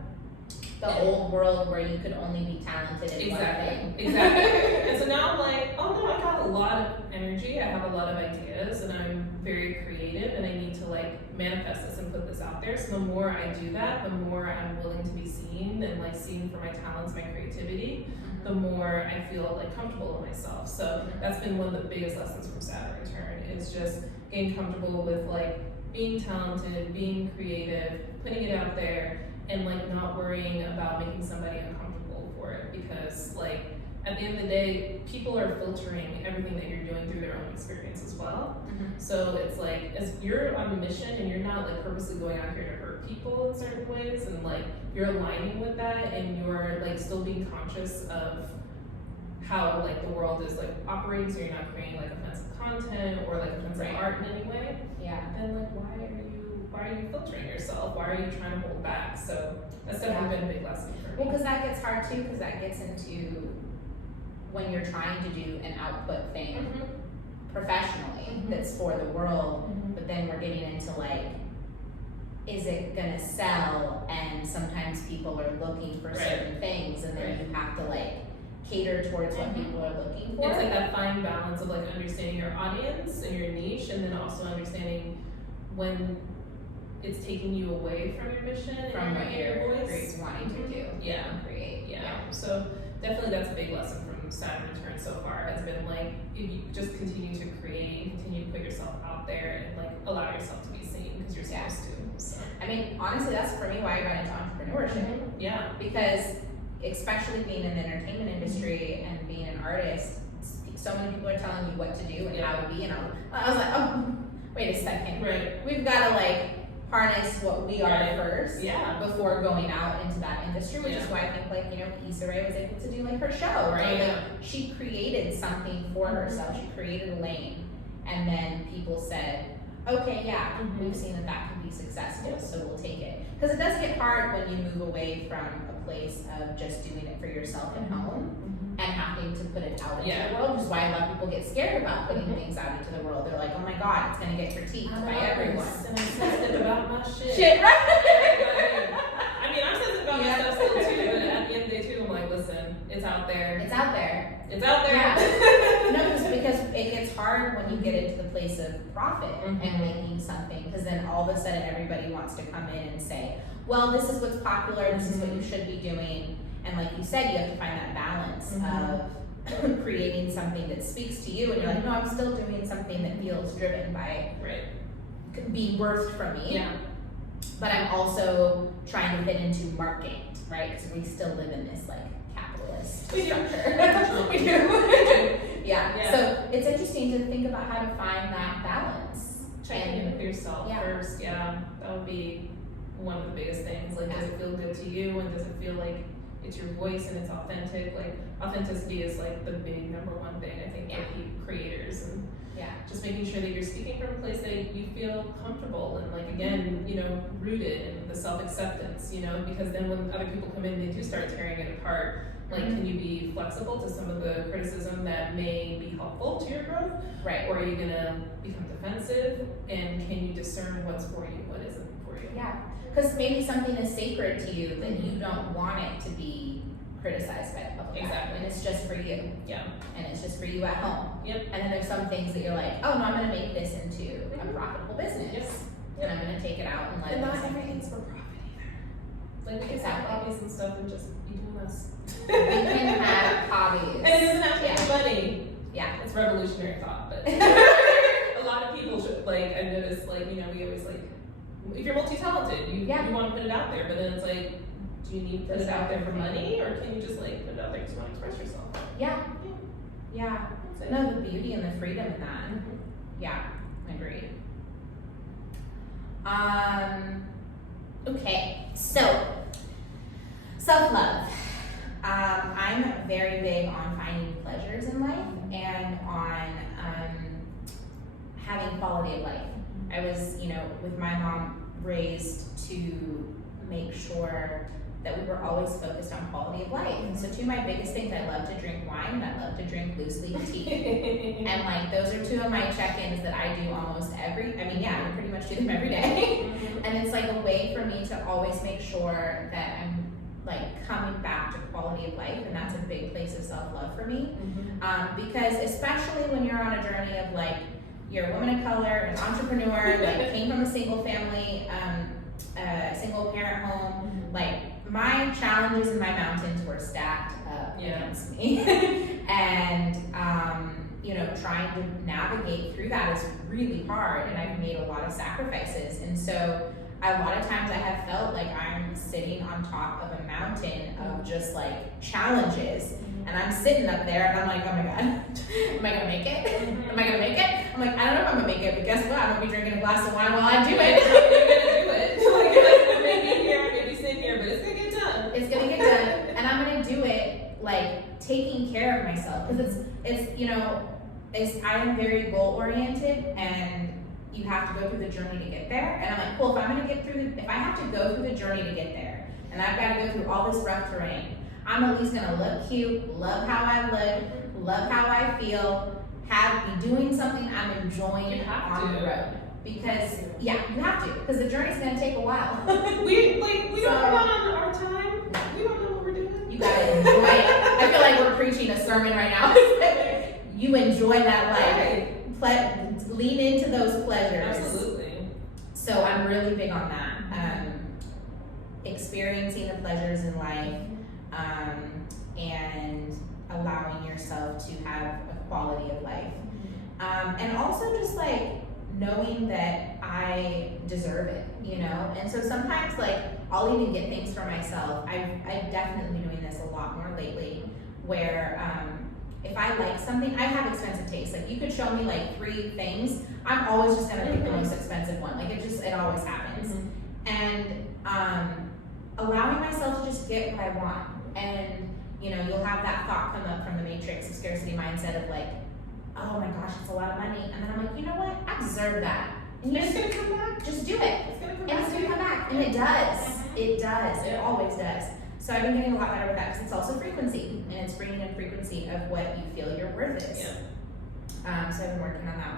The old world where you could only be talented in one thing. Exactly. And so now I'm like, oh no, I got a lot of energy, I have a lot of ideas, and I'm very creative, and I need to like manifest this and put this out there. So the more I do that, the more I'm willing to be seen and like seen for my talents, my creativity, the more I feel like comfortable in myself. So that's been one of the biggest lessons from Saturn return, is just getting comfortable with like being talented, being creative, putting it out there, and like not worrying about making somebody uncomfortable for it, because like at the end of the day, people are filtering everything that you're doing through their own experience as well. So it's like, as you're on a mission and you're not like purposely going out here to hurt people in certain ways, and like you're aligning with that, and you're like still being conscious of how like the world is like operating, so you're not creating like offensive content or like offensive art in any way. Then like why are you filtering yourself? Why are you trying to hold back? So that's definitely been a big lesson for me. Well, because that gets hard too, because that gets into when you're trying to do an output thing professionally that's for the world, but then we're getting into like, is it gonna sell? And sometimes people are looking for certain things, and then you have to like cater towards what people are looking for. It's like that fine balance of like understanding your audience and your niche, and then also understanding when it's taking you away from your mission, from what your you're voice wanting to do and create. So definitely that's a big lesson from Saturn return so far, has been like, if you just continue to create and continue to put yourself out there and like allow yourself to be seen, because you're supposed to. So. I mean, honestly, that's for me why I got into entrepreneurship. Because especially being in the entertainment industry and being an artist, so many people are telling you what to do and how to be, and I was like, oh, wait a second, we've got to like harness what we are first before going out into that industry, which is why I think like, you know, Issa Rae was able to do like her show, right? Like she created something for herself, she created a lane, and then people said, okay, we've seen that that can be successful, so we'll take it. Because it does get hard when you move away from a place of just doing it for yourself at home and having to put it out into the world, which is why a lot of people get scared about putting things out into the world. They're like, oh my God, it's gonna get critiqued by everyone. And I'm sensitive about my shit. Right? I mean, I'm sensitive about my stuff still too, but at the end of the day too, I'm like, listen, it's out there. It's out there. It's out there. No, because it gets hard when you get into the place of profit and making something, because then all of a sudden everybody wants to come in and say, well, this is what's popular, this is what you should be doing. And like you said, you have to find that balance of creating something that speaks to you, and you're like, no, I'm still doing something that feels driven by being birthed from me. But I'm also trying to fit into market, right? Because we still live in this like capitalist structure. We do. So it's interesting to think about how to find that balance. Checking in with yourself first. That would be one of the biggest things. Like, does it feel good to you, and does it feel like it's your voice and it's authentic? Like, authenticity is like the big number one thing I think for creators, and just making sure that you're speaking from a place that you feel comfortable and like, again, you know, rooted in the self-acceptance, you know, because then when other people come in, they do start tearing it apart. Like, can you be flexible to some of the criticism that may be helpful to your growth? Or are you gonna become defensive? And can you discern what's for you, what isn't for you? Because maybe something is sacred to you that you don't want it to be criticized by the public. And it's just for you. And it's just for you at home. And then there's some things that you're like, oh no, I'm gonna make this into a profitable business. And I'm gonna take it out and let it. And not everything's for profit either. Like, we can have hobbies and stuff and just be doing us. We can have hobbies. And it doesn't have to be money. Yeah. It's revolutionary thought, but a lot of people should, like, I noticed, like, you know, we always, like, if you're multi-talented, you want to put it out there, but then it's like, do you need to put it out there for money, or can you just, like, put it out there because you want to express yourself? Yeah. No, the beauty and the freedom in that. Yeah, agreed. Okay, so self-love. I'm very big on finding pleasures in life and on having quality of life. I was, you know, with my mom, raised to make sure that we were always focused on quality of life. And so two of my biggest things, I love to drink wine and I love to drink loose leaf tea. And like, those are two of my check-ins that I do almost I pretty much do them every day. And it's like a way for me to always make sure that I'm like coming back to quality of life, and that's a big place of self-love for me. Because especially when you're on a journey of like, you're a woman of color, an entrepreneur, like came from a single family, single parent home, like my challenges and my mountains were stacked up against me. And you know, trying to navigate through that is really hard, and I've made a lot of sacrifices. And so a lot of times I have felt like I'm sitting on top of a mountain of just like challenges, and I'm sitting up there and I'm like, oh my God, am I gonna make it? Am I gonna make it? I'm like, I don't know if I'm gonna make it, but guess what? I'm gonna be drinking a glass of wine while I do it. You're gonna do it. Like, maybe here, maybe sitting here, but it's gonna get done. It's gonna get done, and I'm gonna do it like taking care of myself, because it's you know, I am very goal oriented, and you have to go through the journey to get there. And I'm like, cool, if I have to go through the journey to get there, and I've got to go through all this rough terrain, I'm at least gonna look cute, love how I look, love how I feel, be doing something I'm enjoying on the road. Because you have to, because the journey's gonna take a while. we don't run on our time. We don't know what we're doing. You gotta enjoy it. I feel like we're preaching a sermon right now. You enjoy that life. Lean into those pleasures. Absolutely. So I'm really big on that. Experiencing the pleasures in life, and allowing yourself to have a quality of life. And also just like knowing that I deserve it, you know? And so sometimes like I'll even get things for myself. I've definitely been doing this a lot more lately, where if I like something, I have expensive taste. Like you could show me like 3 things, I'm always just gonna pick the most expensive one. Like it always happens. And allowing myself to just get what I want. And you know, you'll have that thought come up from the matrix of scarcity mindset of like, oh my gosh, it's a lot of money. And then I'm like, you know what? I deserve that. And it's gonna come back. Just do it. It's gonna come and back. it's gonna come back. And it does. It does. It always does. So I've been getting a lot better with that, because it's also frequency, and it's bringing in frequency of what you feel your worth is. So I've been working on that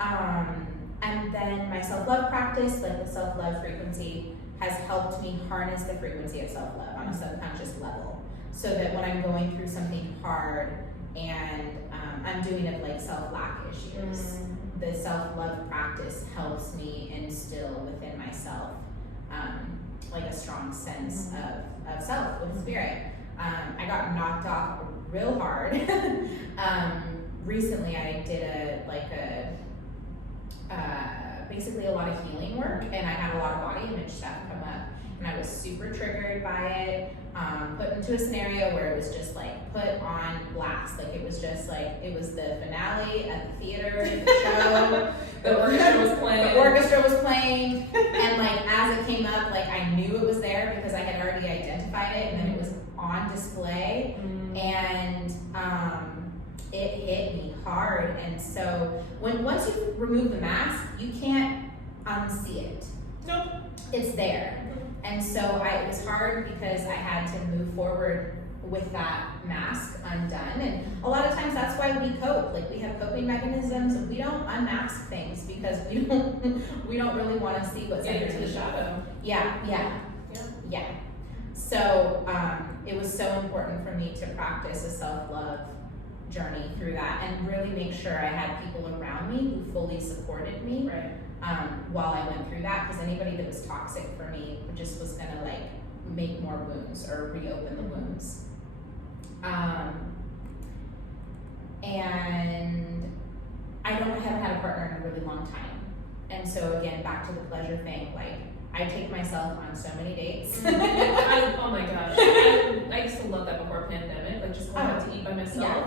one. And then my self-love practice, like the self-love frequency, has helped me harness the frequency of self-love on a subconscious level, so that when I'm going through something hard and I'm doing it like self-lack issues, the self-love practice helps me instill within myself like a strong sense of self with spirit. I got knocked off real hard. Recently I did basically a lot of healing work, and I had a lot of body image stuff come up, and I was super triggered by it, put into a scenario where it was just like put on blast. Like it was just like, it was the finale at the theater, the show, the orchestra was playing, and like as it came up, like I knew it was there because I had already identified it, and then it was on display, and it hit me hard. And so once you remove the mask, you can't unsee it. Nope. It's there. And so it was hard because I had to move forward with that mask undone. And a lot of times that's why we cope. Like we have coping mechanisms. We don't unmask things because we don't really want to see what's into the shadow. Yeah. So it was so important for me to practice a self-love journey through that, and really make sure I had people around me who fully supported me while I went through that, because anybody that was toxic for me just was gonna like make more wounds or reopen the wounds. And I haven't had a partner in a really long time. And so again, back to the pleasure thing, like I take myself on so many dates. Oh my gosh. I used to love that before pandemic, like just going out to eat by myself. Yeah.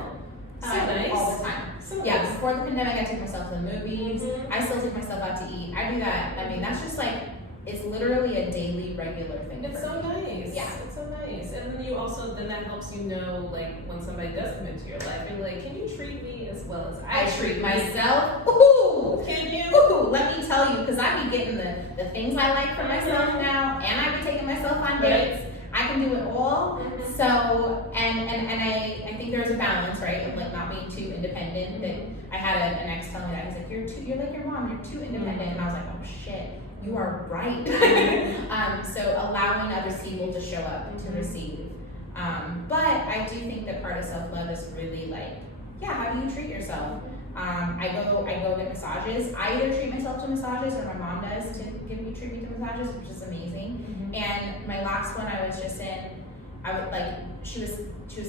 So nice. All the time. So Yeah, nice. before the pandemic, I took myself to the movies. I still take myself out to eat. I do that. I mean, that's just like, it's literally a daily, regular thing. It's so nice. Yeah. It's so nice. And then you also, then that helps you know, like, when somebody does come into your life, you're like, can you treat me as well as I treat myself? Ooh! Can you? Ooh, let me tell you, because I be getting the things I like for myself now, and I be taking myself on dates. I can do it all. So, and I think there's a balance, right, of like not being too independent. That I had an ex tell me that. He's like, you're like your mom, you're too independent. And I was like, oh shit, you are right. So allowing other people to show up, to receive. But I do think that part of self-love is really like, yeah, how do you treat yourself? I go get massages. I either treat myself to massages or my mom does to treat me to massages, which is amazing. And my last one I was just in, I would like, she was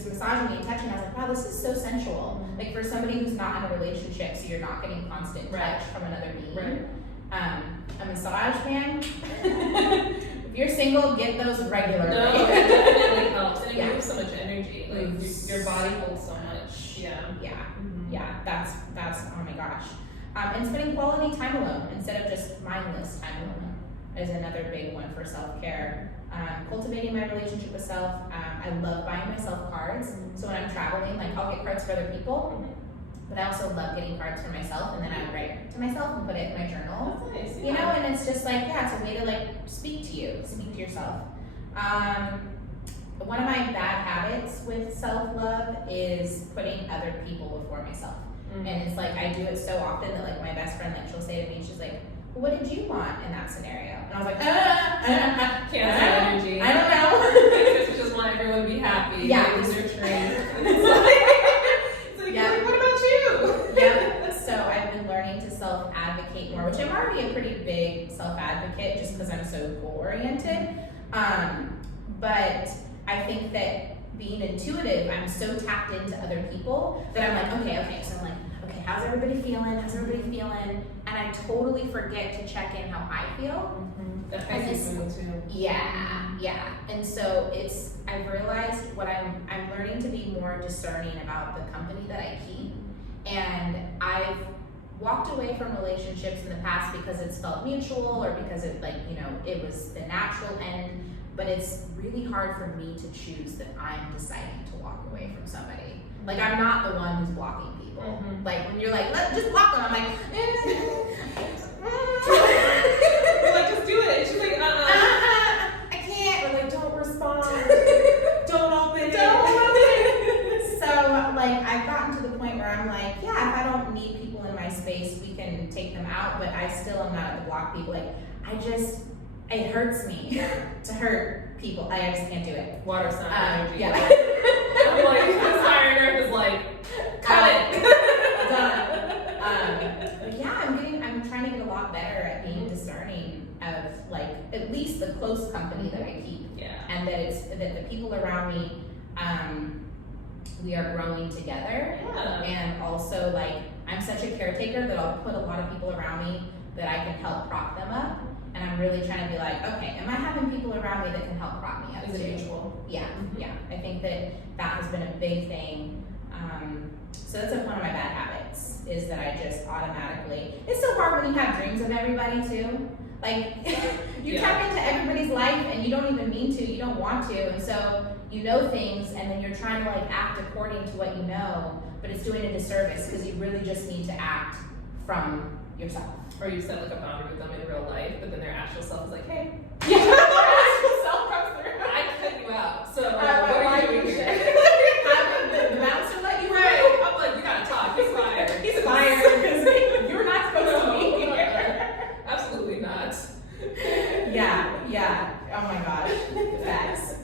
massaging me and touching me. I was like, wow, this is so sensual. Like for somebody who's not in a relationship, so you're not getting constant touch from another being. A massage, man. If you're single, get those regularly. No, it definitely helps. And it moves so much energy. Like your body holds so much. Yeah. That's oh my gosh. And spending quality time alone instead of just mindless time alone is another big one for self-care. Cultivating my relationship with self. I love buying myself cards. So when I'm traveling, like I'll get cards for other people, but I also love getting cards for myself, and then I would write to myself and put it in my journal. That's nice, You know, and it's just like, yeah, it's a way to like speak to you, speak to yourself. One of my bad habits with self-love is putting other people before myself. And it's like, I do it so often that like my best friend, like she'll say to me, she's like, well, what did you want in that scenario? And I was like, Cancer energy. I don't know. Because just want everyone to be happy. Yeah. Use your train. Yeah. What about you? Yeah. So I've been learning to self-advocate more, which I'm already a pretty big self-advocate just because I'm so goal-oriented. But I think that being intuitive, I'm so tapped into other people that I'm like, okay. So I'm like, okay, how's everybody feeling? And I totally forget to check in how I feel. That has me too. Yeah. And so I've realized what I'm learning to be more discerning about the company that I keep. And I've walked away from relationships in the past because it's felt mutual or because it it was the natural end. But it's really hard for me to choose that I'm deciding to walk away from somebody. Like I'm not the one who's blocking people. Like when you're like, just block them, I'm like, We're like, just do it. And she's like, I can't. We're like, don't respond. Don't open it. So like I've gotten to the point where I'm like, yeah, if I don't need people in my space, we can take them out, but I still am not at the block people. Like it hurts me to hurt people. I just can't do it. Water sign energy. Yeah. I'm like, the siren earth is like, cut it. But yeah, I'm trying to get a lot better at being discerning of like at least the close company that I keep. Yeah. And that the people around me, we are growing together. Yeah. And also like I'm such a caretaker that I'll put a lot of people around me that I can help prop them up. And I'm really trying to be like, okay, am I having people around me that can help prop me up Is too? it mutual? Yeah. I think that has been a big thing. So that's one of my bad habits is that I just automatically, it's so hard when you have dreams of everybody too. Like you tap into everybody's life and you don't even mean to, you don't want to. And so you know things and then you're trying to like act according to what you know, but it's doing a disservice because you really just need to act from yourself. Or you set like a boundary with them in real life, but then their actual self is like, hey. Yeah, their actual self comes through. I cut you out. So what are you doing here? The bouncer let you Right. I'm like, you gotta talk. He's fired. He's fired because you're not supposed to be here. Absolutely not. Yeah. Oh my gosh. Facts.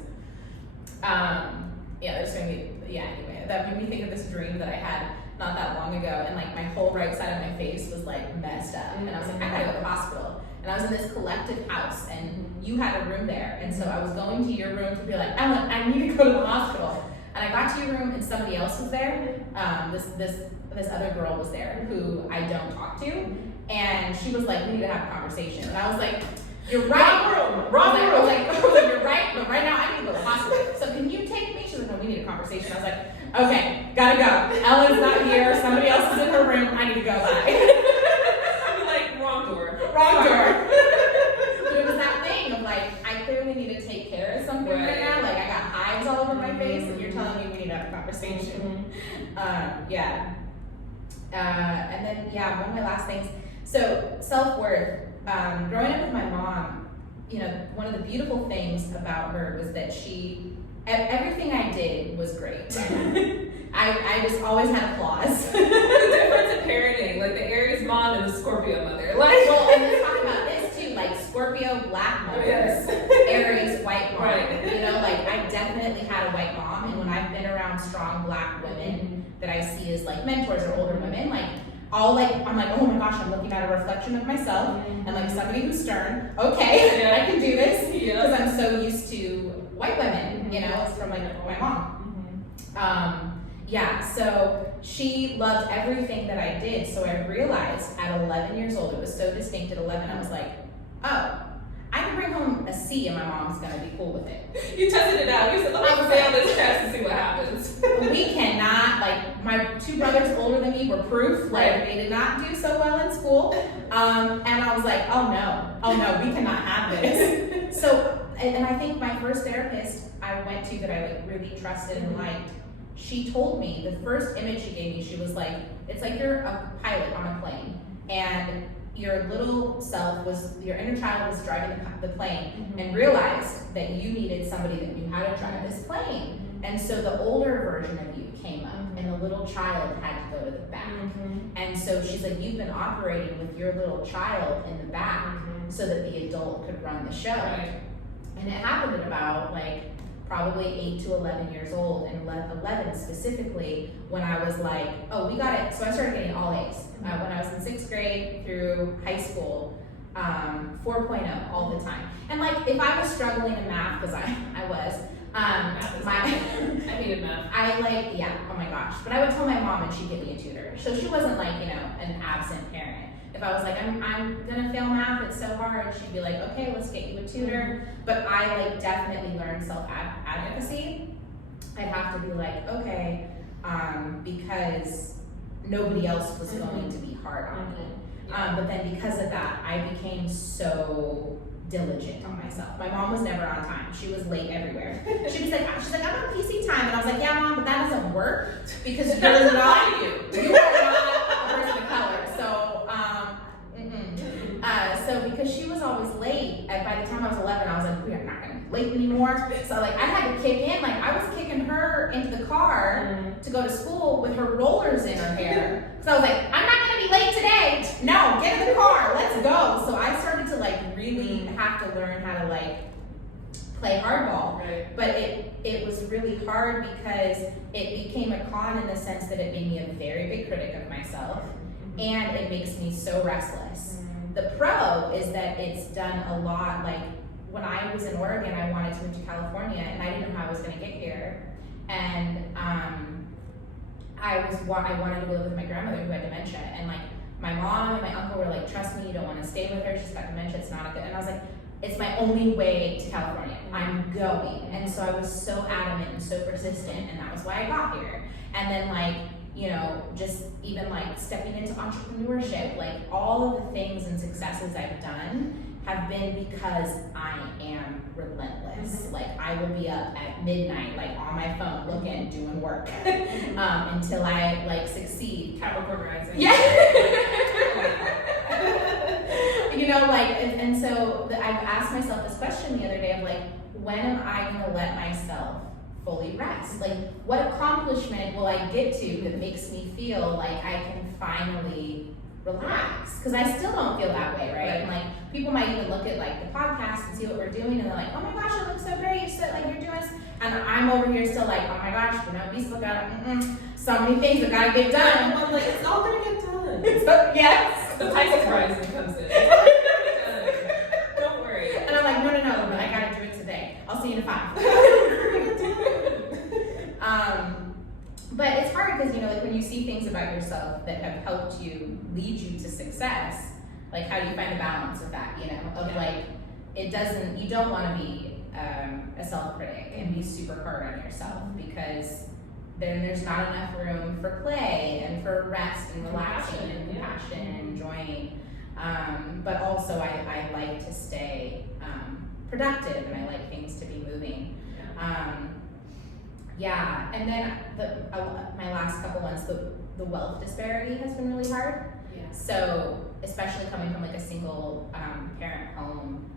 Anyway, that made me think of this dream that I had not that long ago, and like my whole right side of my face was like messed up, and I was like, I gotta go to the hospital. And and I was in this collective house, and you had a room there, and so I was going to your room to be like, Ellen, I need to go to the hospital. And I got to your room and somebody else was there. This other girl was there who I don't talk to, and she was like, we need to have a conversation. And I was like, you're right. Wrong room. I was like, you're right, but right now I need to go to the hospital. So can you take me? She's like, no, we need a conversation. I was like, okay, gotta go. Ellen's not here. Somebody else is in her room. I need to go. Bye. I'm like, wrong door. Wrong door. But it was that thing of like, I clearly need to take care of something right now. Like I got hives all over my face, and you're telling me we need to have a conversation. And then one of my last things. So self-worth. Growing up with my mom, you know, one of the beautiful things about her was that everything I did was great. I just always had applause. The difference in parenting, like the Aries mom and the Scorpio mother. Like, well, and let's talk about this too, like Scorpio black mother, yes. Aries white mom. Right. You know, like I definitely had a white mom, and when I've been around strong black women that I see as like mentors or older women, like I'm like, oh my gosh, I'm looking at a reflection of myself, and like somebody who's stern. Okay, I can do this because I'm so used to white women. You know, it's from like my mom. So she loved everything that I did. So I realized at 11 years old, it was so distinct at 11, I was like, oh, I can bring home a C and my mom's gonna be cool with it. You tested it out. You said, let me fail this test and see what happens. We cannot, like, my two brothers older than me were proof, like, they did not do so well in school. And I was like, oh no, we cannot have this. So, and I think my first therapist I went to that I like really trusted and liked, she told me, the first image she gave me, she was like, it's like you're a pilot on a plane, and your little self your inner child was driving the plane and realized that you needed somebody that knew how to drive this plane. And so the older version of you came up, and the little child had to go to the back. And so she's like, you've been operating with your little child in the back so that the adult could run the show. Right. And it happened at about probably 8 to 11 years old, and 11 specifically, when I was like, oh, we got it. So I started getting all A's. When I was in 6th grade through high school, 4.0 all the time. And like, if I was struggling in math, because I was, I hated math. Oh my gosh. But I would tell my mom and she'd give me a tutor. So she wasn't like, you know, an absent parent. If I was like, I'm gonna fail math, it's so hard, she'd be like, okay, let's get you a tutor. But I like definitely learned self-advocacy. I'd have to be like, okay, because nobody else was going to be hard on me. But then because of that, I became so diligent on myself. My mom was never on time. She was late everywhere. She's like, I'm on PC time. And I was like, yeah, Mom, but that doesn't work because you are not a person of color. So because she was always late, and by the time I was 11, I was like, we are not gonna be late anymore. So like I had to kick in, like I was kicking her into the car to go to school with her rollers in her hair. So I was like, I'm not gonna be late today. No, get in the car, let's go. So I started to like really have to learn how to like play hardball. Right. But it was really hard because it became a con in the sense that it made me a very big critic of myself, and it makes me so restless. The pro is that it's done a lot, like when I was in Oregon, I wanted to move to California and I didn't know how I was gonna get here. And I wanted to live with my grandmother who had dementia, and like my mom and my uncle were like, trust me, you don't wanna stay with her, she's got dementia, it's not a good, and I was like, it's my only way to California, I'm going. And so I was so adamant and so persistent, and that was why I got here. And then like, you know, just even like stepping into entrepreneurship, like all of the things and successes I've done have been because I am relentless. Like I will be up at midnight, like on my phone, looking, doing work until I like succeed. Capricorn rising. Yeah. You know, like, and so I've asked myself this question the other day of like, when am I gonna let myself fully rest? Like, what accomplishment will I get to that makes me feel like I can finally relax? Because I still don't feel that way, right? And like, people might even look at like the podcast and see what we're doing, and they're like, oh my gosh, it looks so great, you said like you're doing this, and I'm over here still like, oh my gosh, you know, we still got so many things that gotta get done. I'm like, it's all gonna get done. So, yes. The Pisces rising comes in. you see things about yourself that have helped you lead you to success, like how do you find the balance of that, you know, of like, you don't want to be a self-critic and be super hard on yourself, because then there's not enough room for play and for rest and relaxing and compassion and enjoying. But also I like to stay productive, and I like things to be moving. And then my last couple ones, the wealth disparity has been really hard. So especially coming from like a single parent home,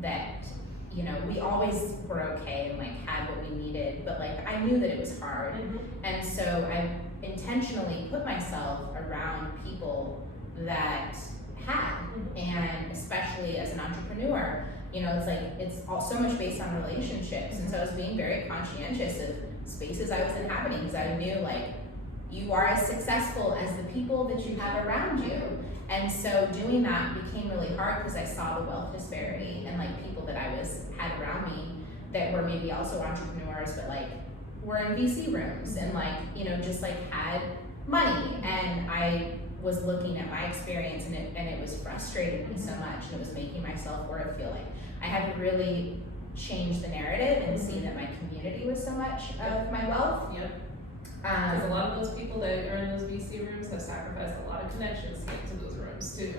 that, you know, we always were okay and like had what we needed, but like I knew that it was hard. And so I intentionally put myself around people that had, and especially as an entrepreneur, you know, it's like, it's all so much based on relationships. And so I was being very conscientious of spaces I was inhabiting, because I knew like, you are as successful as the people that you have around you. And so doing that became really hard, because I saw the wealth disparity, and like people that I had around me that were maybe also entrepreneurs, but like were in VC rooms and like, you know, just like had money. And I was looking at my experience, and it was frustrating me so much, and it was making my self-worth feel like I had to really change the narrative and see that my community was so much of my wealth. Because a lot of those people that are in those VC rooms have sacrificed a lot of connections to get to those rooms too.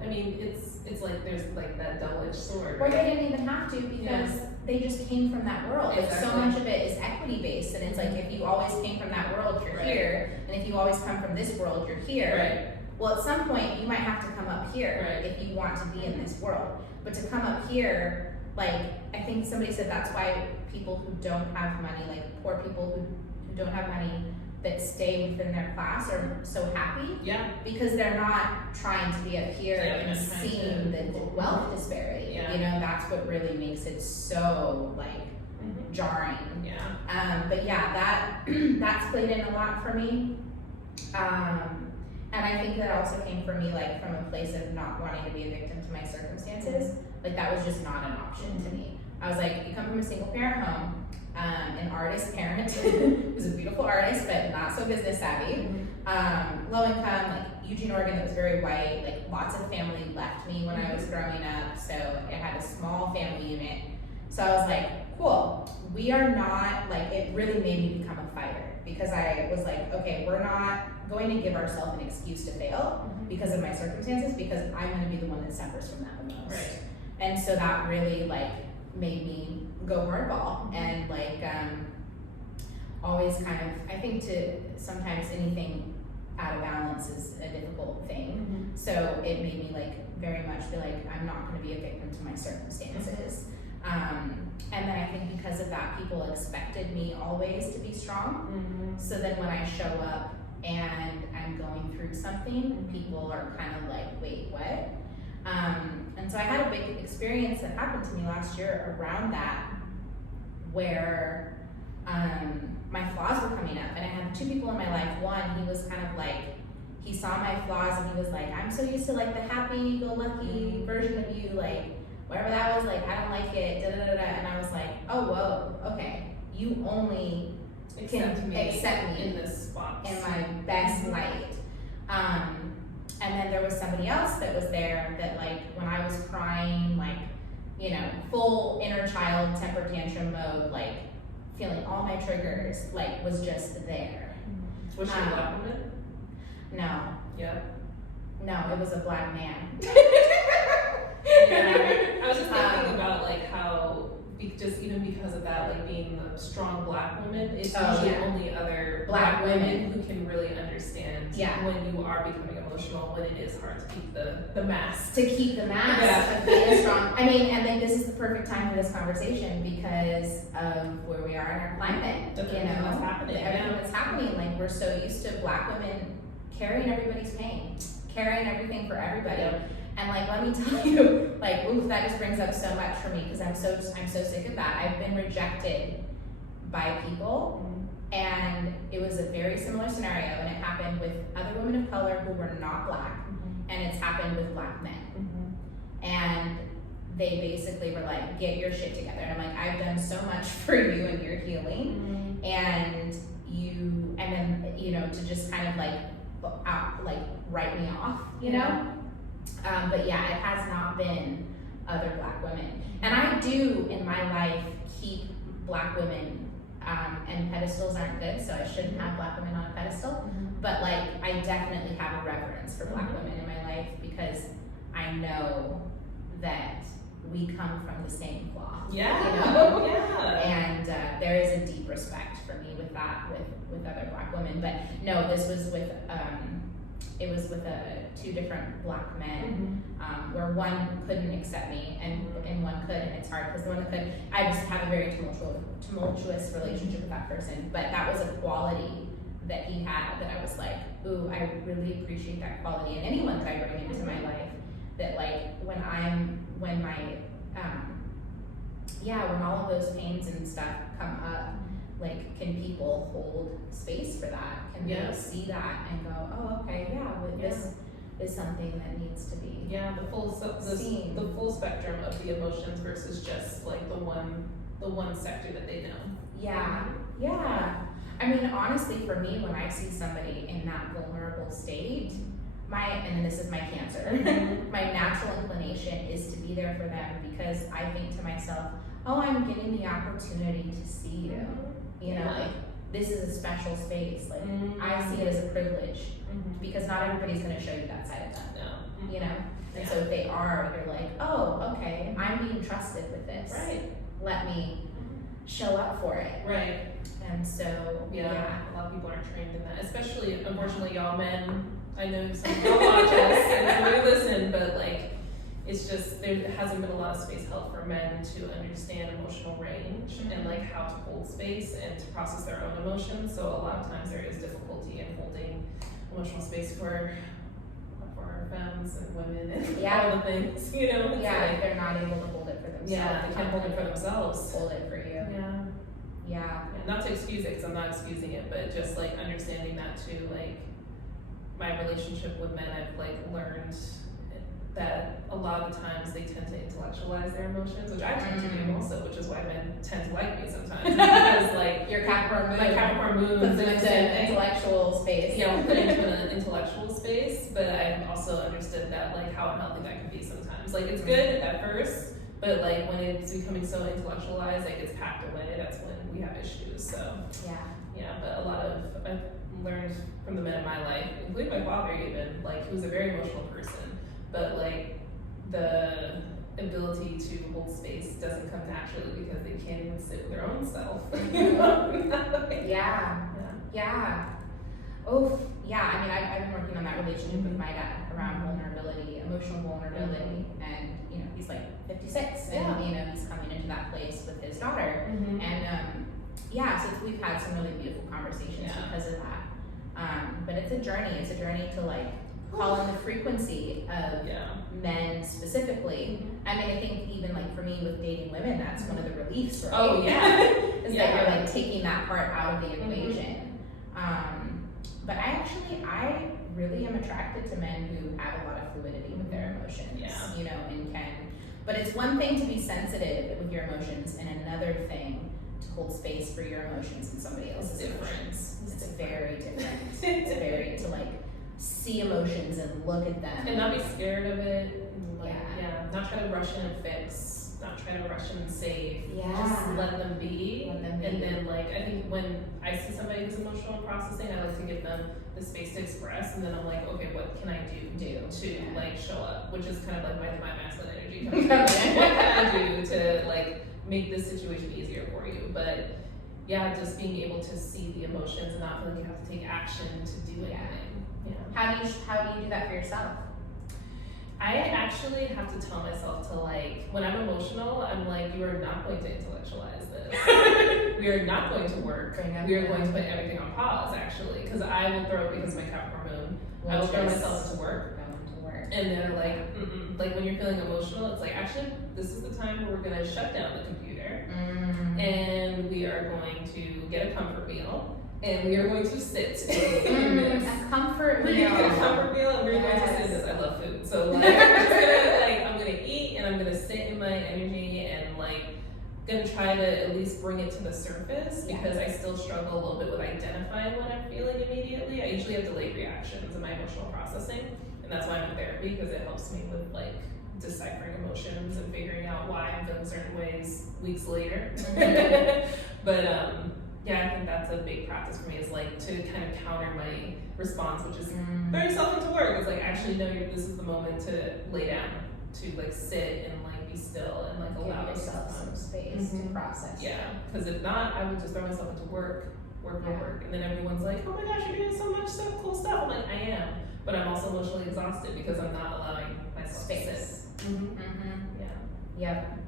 I mean, it's like there's like that double-edged sword. Or they didn't even have to, because they just came from that world. Like so much of it is equity based, and it's like, if you always came from that world, you're here, and if you always come from this world, you're here. Well, at some point you might have to come up here if you want to be in this world. But to come up here, like, I think somebody said that's why people who don't have money, like poor people who don't have money, that stay within their class are so happy. Because they're not trying to be up here and seeing the wealth disparity. You know, that's what really makes it so like jarring. But that's played in a lot for me. And I think that also came for me like from a place of not wanting to be a victim to my circumstances. Like that was just not an option to me. I was like, you come from a single parent home, an artist parent who's a beautiful artist, but not so business savvy. Low income, like Eugene, Oregon, that was very white. Like lots of family left me when I was growing up, so I had a small family unit. So I was like, cool, we are not, like, it really made me become a fighter, because I was like, okay, we're not going to give ourselves an excuse to fail because of my circumstances, because I'm going to be the one that suffers from that the most. And so that really like made me go hardball, and like always kind of, I think to sometimes anything out of balance is a difficult thing. So it made me like very much feel like I'm not going to be a victim to my circumstances. And then I think because of that, people expected me always to be strong. So then when I show up and I'm going through something, people are kind of like, wait, what? And so I had a big experience that happened to me last year around that, where my flaws were coming up, and I had two people in my life. One, he was kind of like, he saw my flaws and he was like, I'm so used to like the happy-go-lucky version of you, like whatever that was, like I don't like it, da da da da. And I was like, oh whoa, okay, you only accept me in this spot, in my best light. And then there was somebody else that was there that like when I was crying, like, you know, full inner child temper tantrum mode, like feeling all my triggers, like was just there. Was she a black woman? No. No, it was a black man. I was just thinking about like how, just even because of that, like being a strong black woman, it's usually only other black women who can really understand when you are becoming emotional, when it is hard to keep the mask. To keep the mask of being strong. I mean, and then this is the perfect time for this conversation because of where we are in our climate. Everything that's happening. Everything that's happening. Like we're so used to black women carrying everybody's pain, carrying everything for everybody. And like, let me tell you, like, oof, that just brings up so much for me because I'm so sick of that. I've been rejected by people, and it was a very similar scenario, and it happened with other women of color who were not black, and it's happened with black men. And they basically were like, get your shit together. And I'm like, I've done so much for you and your healing, and you and then, you know, to just kind of like write me off, you know? But yeah, it has not been other Black women. And I do in my life keep Black women, and pedestals aren't good, so I shouldn't have Black women on a pedestal. But like, I definitely have a reverence for Black women in my life because I know that we come from the same cloth. Yeah. You know? Yeah. And there is a deep respect for me with that, with other Black women. But no, this was with it was with two different Black men, where one couldn't accept me and one could, and it's hard because the one that could, I just have a very tumultuous relationship with that person. But that was a quality that he had that I was like, ooh, I really appreciate that quality. And anyone that I bring into my life, that like when all of those pains and stuff come up, like, can people hold space for that? Can they see that and go, oh, okay, this is something that needs to be the full spectrum of the emotions versus just like the one sector that they know. Yeah. I mean, honestly, for me, when I see somebody in that vulnerable state, and this is my Cancer, my natural inclination is to be there for them because I think to myself, oh, I'm getting the opportunity to see you. You know, like, this is a special space. Like, I see it as a privilege because not everybody's going to show you that side of them. No. You know? And so if they are, you're like, oh, okay, I'm being trusted with this. Right. Let me show up for it. Right. And so, a lot of people aren't trained in that, especially, unfortunately, y'all men. I know some of y'all watch us and some of you listen, but like, it's just, there hasn't been a lot of space held for men to understand emotional range and like how to hold space and to process their own emotions. So a lot of times there is difficulty in holding emotional space for our femmes and women and all the things, you know? Like they're not able to hold it for themselves. Yeah, they can't hold it for themselves. Hold it for you. Yeah. Not to excuse it, because I'm not excusing it, but just like understanding that too, like my relationship with men, I've like learned that a lot of the times they tend to intellectualize their emotions, which I tend to do also, which is why men tend to like me sometimes. Because like your Capricorn moon, my Capricorn moon puts them into an intellectual space. Yeah, put into an intellectual space, but I've also understood that like how unhealthy that can be sometimes. Like it's good at first, but like when it's becoming so intellectualized, like it's packed away, that's when we have issues. So but a lot of I've learned from the men in my life, including my father even, like he was a very emotional person. But like the ability to hold space doesn't come naturally because they can't even sit with their own self. I mean, I've been working on that relationship with my dad around vulnerability, emotional vulnerability, and you know, he's like 56, and you know, he's coming into that place with his daughter, and so we've had some really beautiful conversations because of that. But it's a journey. It's a journey to like call in the frequency of men specifically. I mean, I think even like for me with dating women, that's one of the reliefs for me. Is that you're like taking that part out of the equation. But I really am attracted to men who have a lot of fluidity with their emotions, you know, and but it's one thing to be sensitive with your emotions and another thing to hold space for your emotions and somebody else's emotions. It's very different. It's very to like see emotions and look at them and not be scared of it. Not try to rush in and fix, not try to rush in and save. Just let them be. And then like I think when I see somebody who's emotional and processing, I like to give them the space to express, and then I'm like, okay, what can I do to like show up, which is kind of like my divine masculine energy comes in. What can I do to like make this situation easier for you? But just being able to see the emotions and not feel like you have to take action to do anything. How do you do that for yourself? I actually have to tell myself to like, when I'm emotional, I'm like, you are not going to intellectualize this. We are not going to work. We are going to put everything on pause, actually, because I will throw it because of my Capricorn moon. I will throw myself into work. And they're like, like when you're feeling emotional, it's like, actually, this is the time where we're going to shut down the computer and we are going to get a comfort meal. And we are going to sit in this. A comfort meal. We're going to get a comfort meal and we're going to sit in this. I love food. So like, I'm going to eat and I'm going to sit in my energy and like gonna try to at least bring it to the surface because I still struggle a little bit with identifying what I'm feeling immediately. I usually have delayed reactions in my emotional processing, and that's why I'm in therapy, because it helps me with like deciphering emotions and figuring out why I'm feeling certain ways weeks later. But yeah, I think that's a big practice for me, is like to kind of counter my response, which is very self into work. It's like, actually, no, this is the moment to lay down, to like sit and like be still and like allow yourself some space to process. Yeah, because if not, I would just throw myself into work, and then everyone's like, oh my gosh, you're doing so much stuff, cool stuff. I'm like, I am, but I'm also emotionally exhausted because I'm not allowing myself space. to sit. Yeah. Yep.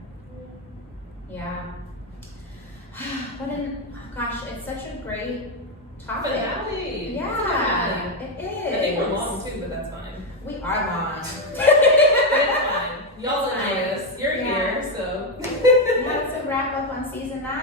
Yeah. But then, gosh, it's such a great topic. Finale. Yeah, it